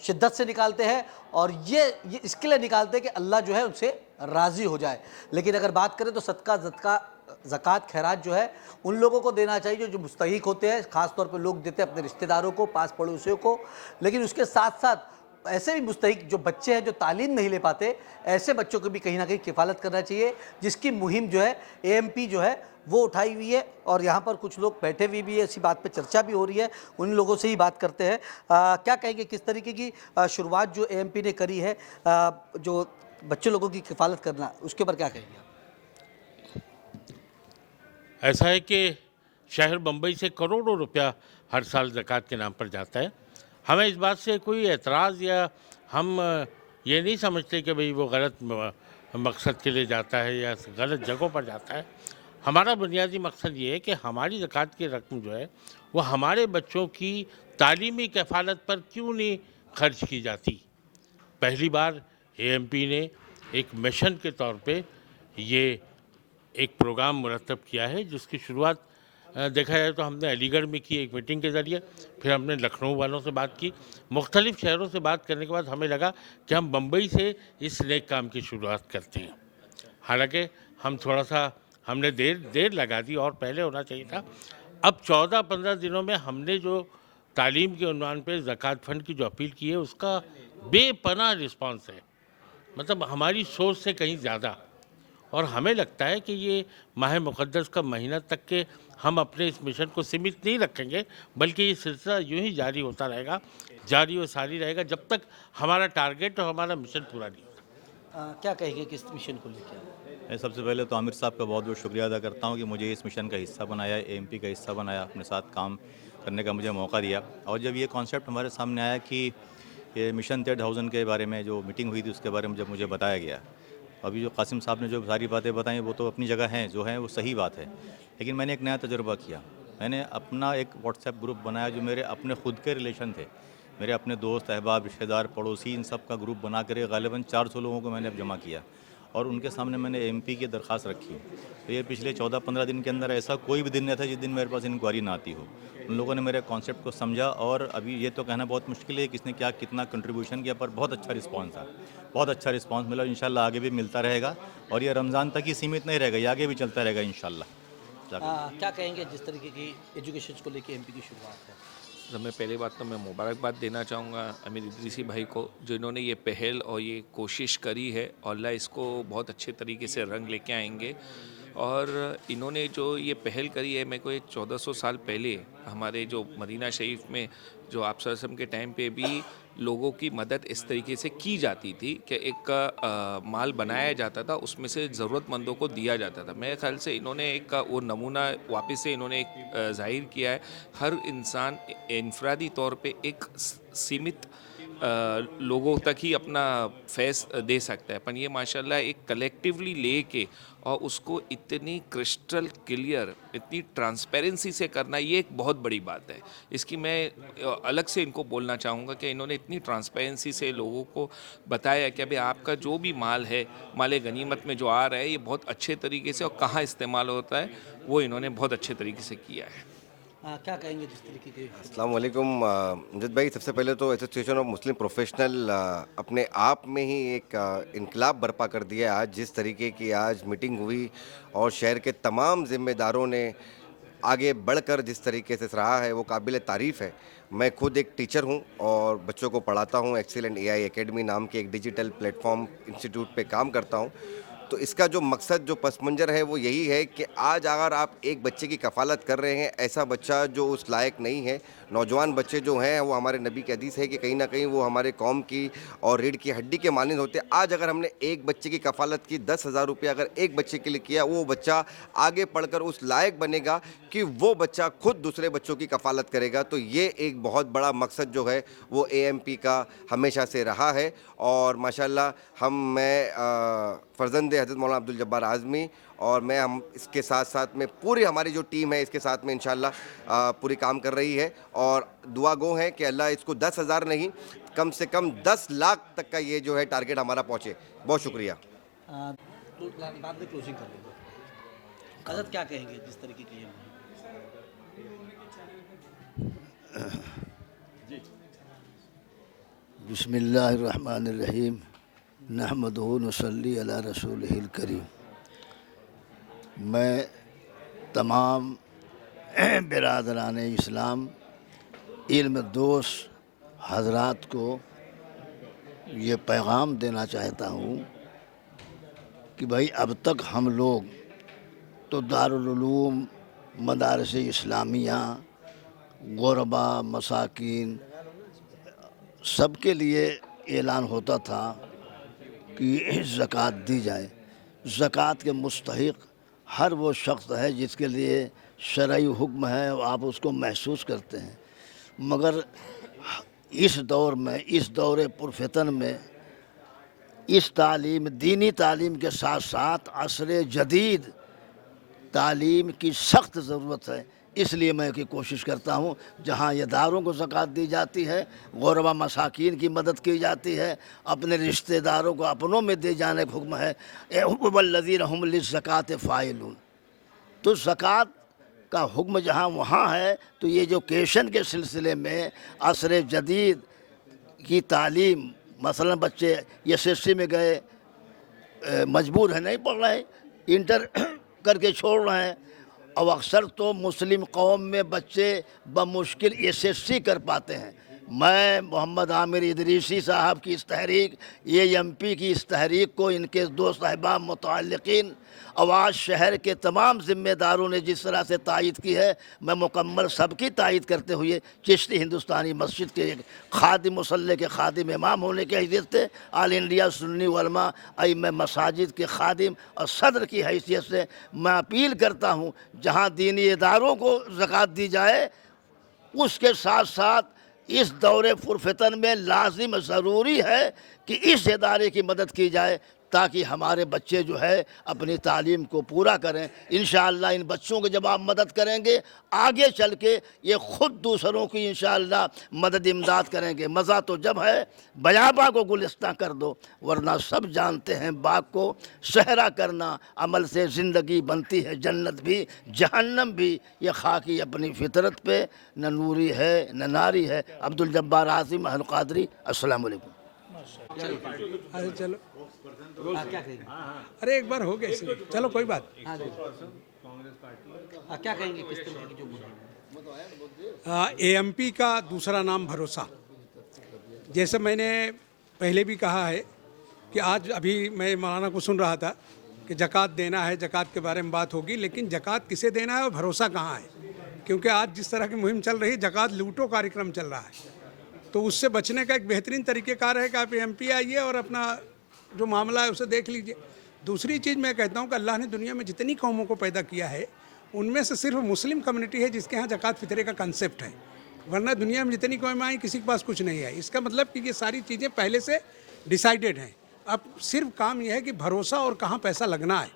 शिद्दत से निकालते हैं और ये इसके लिए निकालते हैं कि अल्लाह जो है उनसे राज़ी हो जाए। लेकिन अगर बात करें तो सदका, ज़कात, खैरात जो है उन लोगों को देना चाहिए जो मुस्तहिक होते हैं। ख़ास तौर पर लोग देते हैं अपने रिश्तेदारों को, पास पड़ोसियों को। लेकिन उसके साथ साथ ऐसे भी मुस्तहिक जो बच्चे हैं जो तालीम नहीं ले पाते, ऐसे बच्चों को भी कहीं ना कहीं किफ़ालत करना चाहिए, जिसकी मुहिम जो है एएमपी जो है वो उठाई हुई है। और यहाँ पर कुछ लोग बैठे हुए भी है, इसी बात पे चर्चा भी हो रही है, उन लोगों से ही बात करते हैं। क्या कहेंगे, किस तरीके की शुरुआत जो एएमपी ने करी है जो बच्चे लोगों की किफ़ालत करना, उसके ऊपर क्या कहेंगे? ऐसा है कि शहर बम्बई से करोड़ों रुपया हर साल ज़कात के नाम पर जाता है। हमें इस बात से कोई एतराज़ या हम ये नहीं समझते कि भाई वो गलत मकसद के लिए जाता है या गलत जगहों पर जाता है। हमारा बुनियादी मकसद ये है कि हमारी ज़कात की रकम जो है वो हमारे बच्चों की तालीमी कफ़ालत पर क्यों नहीं खर्च की जाती। पहली बार एएमपी ने एक मिशन के तौर पे ये एक प्रोग्राम मुरतब किया है, जिसकी शुरुआत देखा जाए तो हमने अलीगढ़ में की एक मीटिंग के ज़रिए, फिर हमने लखनऊ वालों से बात की। मुख्तलिफ़ शहरों से बात करने के बाद हमें लगा कि हम बम्बई से इस नेक काम की शुरुआत करते हैं। हालांकि हम थोड़ा सा हमने देर लगा दी और पहले होना चाहिए था। अब 14-15 दिनों में हमने जो तालीम के उन्वान पे ज़कात फ़ंड की जो अपील की है उसका बेपनाह रिस्पांस है, मतलब हमारी सोच से कहीं ज़्यादा। और हमें लगता है कि ये माह मुक़द्दस का महीना तक के हम अपने इस मिशन को सीमित नहीं रखेंगे, बल्कि ये सिलसिला यूँ ही जारी होता रहेगा, जारी और सारी रहेगा जब तक हमारा टारगेट और हमारा मिशन पूरा नहीं होता। क्या कहेंगे किस मिशन को लेकर? मैं सबसे पहले तो आमिर साहब का बहुत बहुत शुक्रिया अदा करता हूँ कि मुझे इस मिशन का हिस्सा बनाया, एएमपी का हिस्सा बनाया, अपने साथ काम करने का मुझे मौका दिया। और जब ये कॉन्सेप्ट हमारे सामने आया कि ये मिशन 10,000 के बारे में जो मीटिंग हुई थी उसके बारे में जब मुझे बताया गया, अभी जो कासिम साहब ने जो सारी बातें बताई वो तो अपनी जगह हैं, जो है वो सही बात है। लेकिन मैंने एक नया तजुर्बा किया। मैंने अपना एक व्हाट्सएप ग्रुप बनाया जो मेरे अपने ख़ुद के रिलेशन थे, मेरे अपने दोस्त, अहबाब, रिश्तेदार, पड़ोसी, इन सब का ग्रुप बना कर गालिबन 400 लोगों को मैंने अब जमा किया और उनके सामने मैंने एमपी की दरख्वास्त रखी। तो ये पिछले 14-15 दिन के अंदर ऐसा कोई भी दिन नहीं था जिस दिन मेरे पास इंक्वायरी ना आती हो। उन लोगों ने मेरे कॉन्सेप्ट को समझा और अभी ये तो कहना बहुत मुश्किल है किसने क्या कितना कंट्रीब्यूशन किया, पर बहुत अच्छा रिस्पांस था, बहुत अच्छा रिस्पांस मिला। इंशाल्लाह आगे भी मिलता रहेगा और ये रमज़ान तक ही सीमित नहीं रहेगा, ये आगे भी चलता रहेगा इंशाल्लाह। क्या कहेंगे जिस तरीके की एजुकेशन को लेकर एमपी की शुरुआत है? तो मैं पहली बात तो मैं मुबारकबाद देना चाहूँगा आमिर इदरीसी भाई को, जिन्होंने ये पहल और ये कोशिश करी है और अल्लाह इसको बहुत अच्छे तरीके से रंग लेके आएंगे। और इन्होंने जो ये पहल करी है, मेरे को ये 1400 साल पहले हमारे जो मदीना शरीफ में जो आप सल्लल्लाहु अलैहि वसल्लम के टाइम पे भी लोगों की मदद इस तरीके से की जाती थी कि एक माल बनाया जाता था, उसमें से ज़रूरतमंदों को दिया जाता था। मेरे ख्याल से इन्होंने एक वो नमूना वापस से इन्होंने एक ज़ाहिर किया है। हर इंसान इनफरादी तौर पे एक सीमित लोगों तक ही अपना फैस दे सकता है, पर ये माशाल्लाह एक कलेक्टिवली लेके और उसको इतनी क्रिस्टल क्लियर, इतनी ट्रांसपेरेंसी से करना, ये एक बहुत बड़ी बात है। इसकी मैं अलग से इनको बोलना चाहूँगा कि इन्होंने इतनी ट्रांसपेरेंसी से लोगों को बताया कि अभी आपका जो भी माल है, माल गनीमत में जो आ रहा है, ये बहुत अच्छे तरीके से और कहाँ इस्तेमाल होता है, वो इन्होंने बहुत अच्छे तरीके से किया है। क्या कहेंगे जिस तरीके के? अस्सलाम वालेकुम अमजद भाई, सबसे पहले तो एसोसिएशन ऑफ मुस्लिम प्रोफेशनल अपने आप में ही एक इनकलाब बर्पा कर दिया है। आज जिस तरीके की आज मीटिंग हुई और शहर के तमाम ज़िम्मेदारों ने आगे बढ़कर जिस तरीके से रहा है, वो काबिल तारीफ़ है। मैं खुद एक टीचर हूं और बच्चों को पढ़ाता हूं। एक्सीलेंट एआई एकेडमी नाम के एक डिजिटल प्लेटफॉर्म इंस्टीट्यूट पे काम करता हूं। तो इसका जो मकसद, जो पस मंज़र है, वो यही है कि आज अगर आप एक बच्चे की कफ़ालत कर रहे हैं, ऐसा बच्चा जो उस लायक नहीं है, नौजवान बच्चे जो हैं, वो हमारे नबी की हदीस है कि कहीं ना कहीं वो हमारे कौम की और रीढ़ की हड्डी के मानिंद होते हैं। आज अगर हमने एक बच्चे की कफ़ालत की, 10,000 रुपये अगर एक बच्चे के लिए किया, वो बच्चा आगे पढ़कर उस लायक बनेगा कि वो बच्चा खुद दूसरे बच्चों की कफ़ालत करेगा। तो ये एक बहुत बड़ा मकसद जो है वो AMP का हमेशा से रहा है। और माशाल्लाह मैं फ़र्जंद हज़रत मौलाना अब्दुल जब्बार आज़मी और हम इसके साथ साथ में पूरी हमारी जो टीम है इसके साथ में इंशाल्लाह पूरी काम कर रही है। और दुआ गो है कि अल्लाह इसको 10,000 नहीं, कम से कम 10 लाख तक का ये जो है टारगेट हमारा पहुँचे। बहुत शुक्रिया। तो बाद में क्लोजिंग कर लेंगे। हज़रत क्या कहेंगे जिस तरीके की है? बिस्मिल्लाहिर्रहमानिर्रहीम, नहमदुहु नसल्ली अला रसूलिहिल करीम। मैं तमाम बिरादरान इस्लाम, इल्म दोस्त हजरात को ये पैगाम देना चाहता हूँ कि भाई अब तक हम लोग तो दारुल उलूम, मदारस इस्लामिया, गुरबा, मसाकिन, सबके लिए ऐलान होता था कि ज़कात दी जाए। ज़कात के मुस्तहिक हर वो शख्स है जिसके लिए शरई हुक्म है, आप उसको महसूस करते हैं। मगर इस दौर में, इस दौरे पुरफितन में, इस तालीम, दीनी तालीम के साथ साथ असर जदीद तालीम की सख्त ज़रूरत है। इसलिए मैं की कोशिश करता हूँ जहाँ इदारों को ज़कात दी जाती है, गुरबा मसाकीन की मदद की जाती है, अपने रिश्तेदारों को अपनों में दे जाने का हुक्म है। वल्लज़ीना हुम लिज़्ज़कात फ़ाइलून, तो ज़कात का हुक्म जहाँ वहाँ है, तो ये जो केशन के सिलसिले में असर जदीद की तालीम, मसलन बच्चे SSC में गए, मजबूर है, नहीं पढ़ रहे, इंटर करके छोड़ रहे हैं। और अक्सर तो मुस्लिम कौम में बच्चे बमुश्किल SSC कर पाते हैं। मैं मोहम्मद आमिर इदरीसी साहब की इस तहरीक, AMP की इस तहरीक को इनके दो साहिबान मुतअल्लिकीन आवाज़ शहर के तमाम ज़िम्मेदारों ने जिस तरह से तायद की है, मैं मुकम्मल सबकी तायद करते हुए चिश्ती हिंदुस्तानी मस्जिद के एक खादिम, मुसल्ले के खादिम इमाम होने की हैसियत से, आल इंडिया सुन्नी उलमा अइम्मा मसाजिद के खादिम और सदर की हैसियत से मैं अपील करता हूँ जहाँ दीनी इदारों को ज़कात दी जाए, उसके साथ साथ इस दौरे पुरफितन में लाजिम ज़रूरी है कि इस इदारे की मदद की जाए ताकि हमारे बच्चे जो है अपनी तालीम को पूरा करें। इंशाअल्लाह इन बच्चों को जब आप मदद करेंगे, आगे चल के ये ख़ुद दूसरों की इंशाअल्लाह मदद इमदाद करेंगे। मज़ा तो जब है बयाबा को गुलिस्तां कर दो, वरना सब जानते हैं बाग को सहरा करना अमल से ज़िंदगी बनती है जन्नत भी जहन्नम भी। ये खाकी अपनी फितरत पे न नूरी है न नारी है। अब्दुल जब्बार आज़िम अल क़ादरी, अस्सलाम वालेकुम। अरे चलो, क्या कहेंगे? अरे एक बार हो गया इसलिए, चलो कोई बात। क्या कहेंगे किस तरह की जो AMP का दूसरा नाम भरोसा। जैसे मैंने पहले भी कहा है कि आज अभी मैं मौलाना को सुन रहा था कि ज़कात देना है, ज़कात के बारे में बात होगी, लेकिन ज़कात किसे देना है और भरोसा कहाँ है? क्योंकि आज जिस तरह की मुहिम चल रही है, ज़कात लूटो कार्यक्रम चल रहा है। तो उससे बचने का एक बेहतरीन तरीक़ेकार है कि आप एमपी आइए और अपना जो मामला है उसे देख लीजिए। दूसरी चीज़ मैं कहता हूँ कि अल्लाह ने दुनिया में जितनी कौमों को पैदा किया है उनमें से सिर्फ मुस्लिम कम्युनिटी है जिसके यहाँ ज़कात फ़ितरे का कंसेप्ट है, वरना दुनिया में जितनी कौमें आई किसी के पास कुछ नहीं है। इसका मतलब कि ये सारी चीज़ें पहले से डिसाइडेड हैं। अब सिर्फ काम यह है कि भरोसा और कहाँ पैसा लगना है।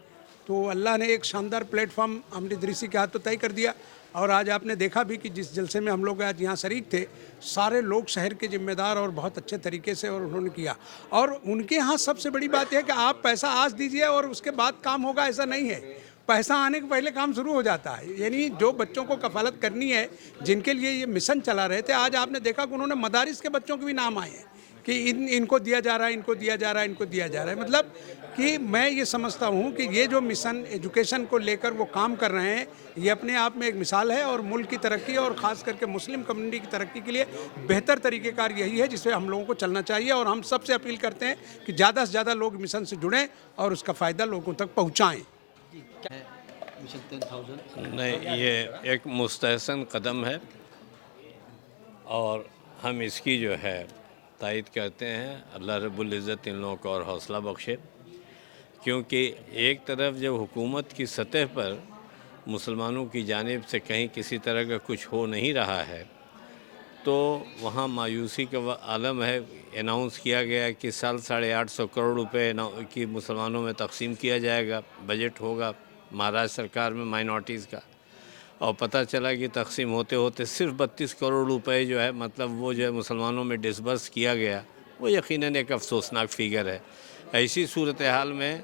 तो अल्लाह ने एक शानदार प्लेटफॉर्म आमिर इदरीसी के हाथ तो तय कर दिया। और आज आपने देखा भी कि जिस जलसे में हम लोग आज यहाँ शरीक थे, सारे लोग शहर के जिम्मेदार और बहुत अच्छे तरीके से और उन्होंने किया। और उनके यहाँ सबसे बड़ी बात यह है कि आप पैसा आज दीजिए और उसके बाद काम होगा, ऐसा नहीं है। पैसा आने के पहले काम शुरू हो जाता है। यानी जो बच्चों को कफालत करनी है, जिनके लिए ये मिशन चला रहे थे, आज आपने देखा कि उन्होंने मदारिस के बच्चों के भी नाम आए हैं कि इनको दिया जा रहा है, इनको दिया जा रहा है, इनको दिया जा रहा है। मतलब कि मैं ये समझता हूँ कि ये जो मिशन एजुकेशन को लेकर वो काम कर रहे हैं, ये अपने आप में एक मिसाल है और मुल्क की तरक्की और ख़ास करके मुस्लिम कम्युनिटी की तरक्की के लिए बेहतर तरीक़ेकार यही है जिससे हम लोगों को चलना चाहिए। और हम सबसे अपील करते हैं कि ज़्यादा से ज़्यादा लोग मिशन से जुड़ें और उसका फ़ायदा लोगों तक पहुँचाएँ। नहीं, ये एक मुस्तहसन कदम है और हम इसकी जो है तायद करते हैं। अल्लाह रब्बुल इज़्ज़त इन लोगों को और हौसला बख्शे, क्योंकि एक तरफ जब हुकूमत की सतह पर मुसलमानों की जानिब से कहीं किसी तरह का कुछ हो नहीं रहा है तो वहाँ मायूसी का आलम है। अनाउंस किया गया है कि साल 850 करोड़ रुपए की मुसलमानों में तकसीम किया जाएगा, बजट होगा महाराष्ट्र सरकार में माइनॉरिटीज़ का, और पता चला कि तकसीम होते होते सिर्फ 32 करोड़ रुपए जो है मतलब वो जो है मुसलमानों में डिसबर्स किया गया। वो यकीनन एक अफसोसनाक फ़िगर है। ऐसी सूरत हाल में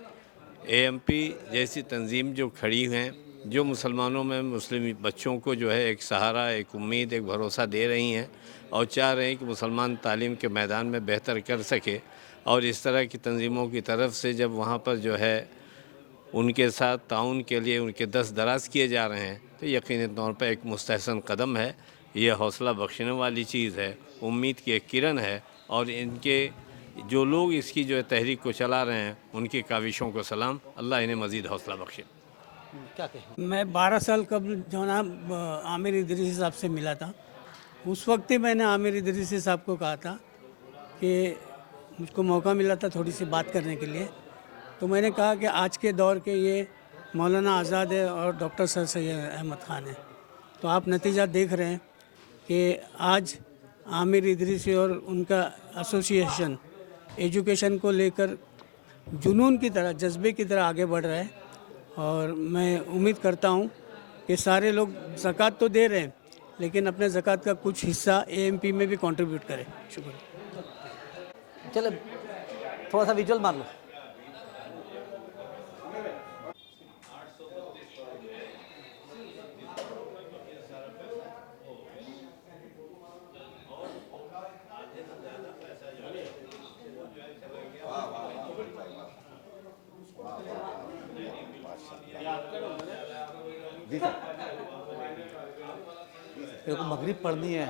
एएमपी जैसी तंजीम जो खड़ी हैं, जो मुसलमानों में मुस्लिम बच्चों को जो है एक सहारा, एक उम्मीद, एक भरोसा दे रही हैं और चाह रहे हैं कि मुसलमान तालीम के मैदान में बेहतर कर सके, और इस तरह की तंजीमों की तरफ से जब वहाँ पर जो है उनके साथ ताउन के लिए उनके दस्त दराज किए जा रहे हैं तो यकीनी तौर पर एक मुस्तहसन कदम है। ये हौसला बख्शने वाली चीज़ है, उम्मीद की एक किरण है। और इनके जो लोग इसकी जो है तहरीक को चला रहे हैं उनकी काविशों को सलाम। अल्लाह इन्हें मज़ीद हौसला बख्शे। क्या कहें? मैं 12 साल कबल जो ना आमिर इदरीसी साहब से मिला था। उस वक्त ही मैंने आमिर इदरीसी साहब को कहा था कि मुझको मौका मिला था थोड़ी सी बात करने के लिए। तो मैंने कहा कि आज के दौर के ये मौलाना आज़ाद है और डॉक्टर सर सैयद अहमद ख़ान है। तो आप नतीजा देख रहे हैं कि आज आमिर इदरीसी और उनका एसोसिएशन एजुकेशन को लेकर जुनून की तरह, जज्बे की तरह आगे बढ़ रहा है। और मैं उम्मीद करता हूँ कि सारे लोग ज़कात तो दे रहे हैं लेकिन अपने ज़कात का कुछ हिस्सा एएमपी में भी कंट्रीब्यूट करें। शुक्रिया। चलो थोड़ा सा विजुअल मार लो। मेरे को मगरिब पढ़नी है,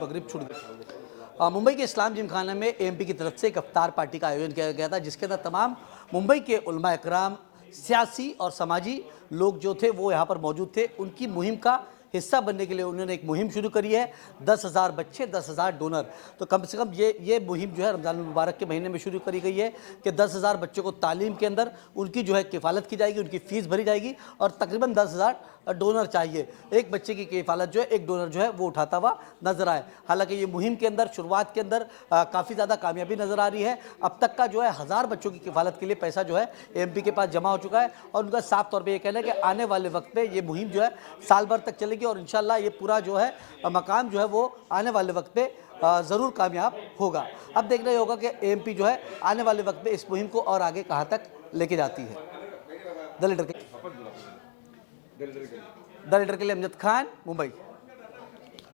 मगरिब छूट गई। मुंबई के इस्लाम जिमखाना में एएमपी की तरफ से एक इफ्तार पार्टी का आयोजन किया गया था जिसके अंदर तमाम मुंबई के उलमा इकराम, सियासी और समाजी लोग जो थे वो यहाँ पर मौजूद थे। उनकी मुहिम का हिस्सा बनने के लिए उन्होंने एक मुहिम शुरू करी है। 10,000 बच्चे, 10,000 डोनर। तो कम से कम ये मुहिम जो है रमज़ान मुबारक के महीने में शुरू करी गई है कि 10,000 बच्चों को तालीम के अंदर उनकी जो है किफ़ालत की जाएगी, उनकी फ़ीस भरी जाएगी और तकरीबन 10,000 डोनर चाहिए। एक बच्चे की किफ़ालत जो है एक डोनर जो है वो उठाता हुआ नज़र आए। हालांकि ये मुहिम के अंदर शुरुआत के अंदर काफ़ी ज़्यादा कामयाबी नज़र आ रही है। अब तक का जो है 1000 बच्चों की किफ़ालत के लिए पैसा जो है एएमपी के पास जमा हो चुका है और उनका साफ तौर पर यह कहना है कि आने वाले वक्त में ये मुहिम जो है साल भर तक चलेगी और इंशाल्लाह ये पूरा जो है मकाम जो है वो आने वाले वक्त पे ज़रूर कामयाब होगा। अब देखना ही होगा कि एएमपी जो है आने वाले वक्त में इस मुहिम को और आगे कहाँ तक लेके जाती है। द लीडर के लिए अमजद खान, मुंबई।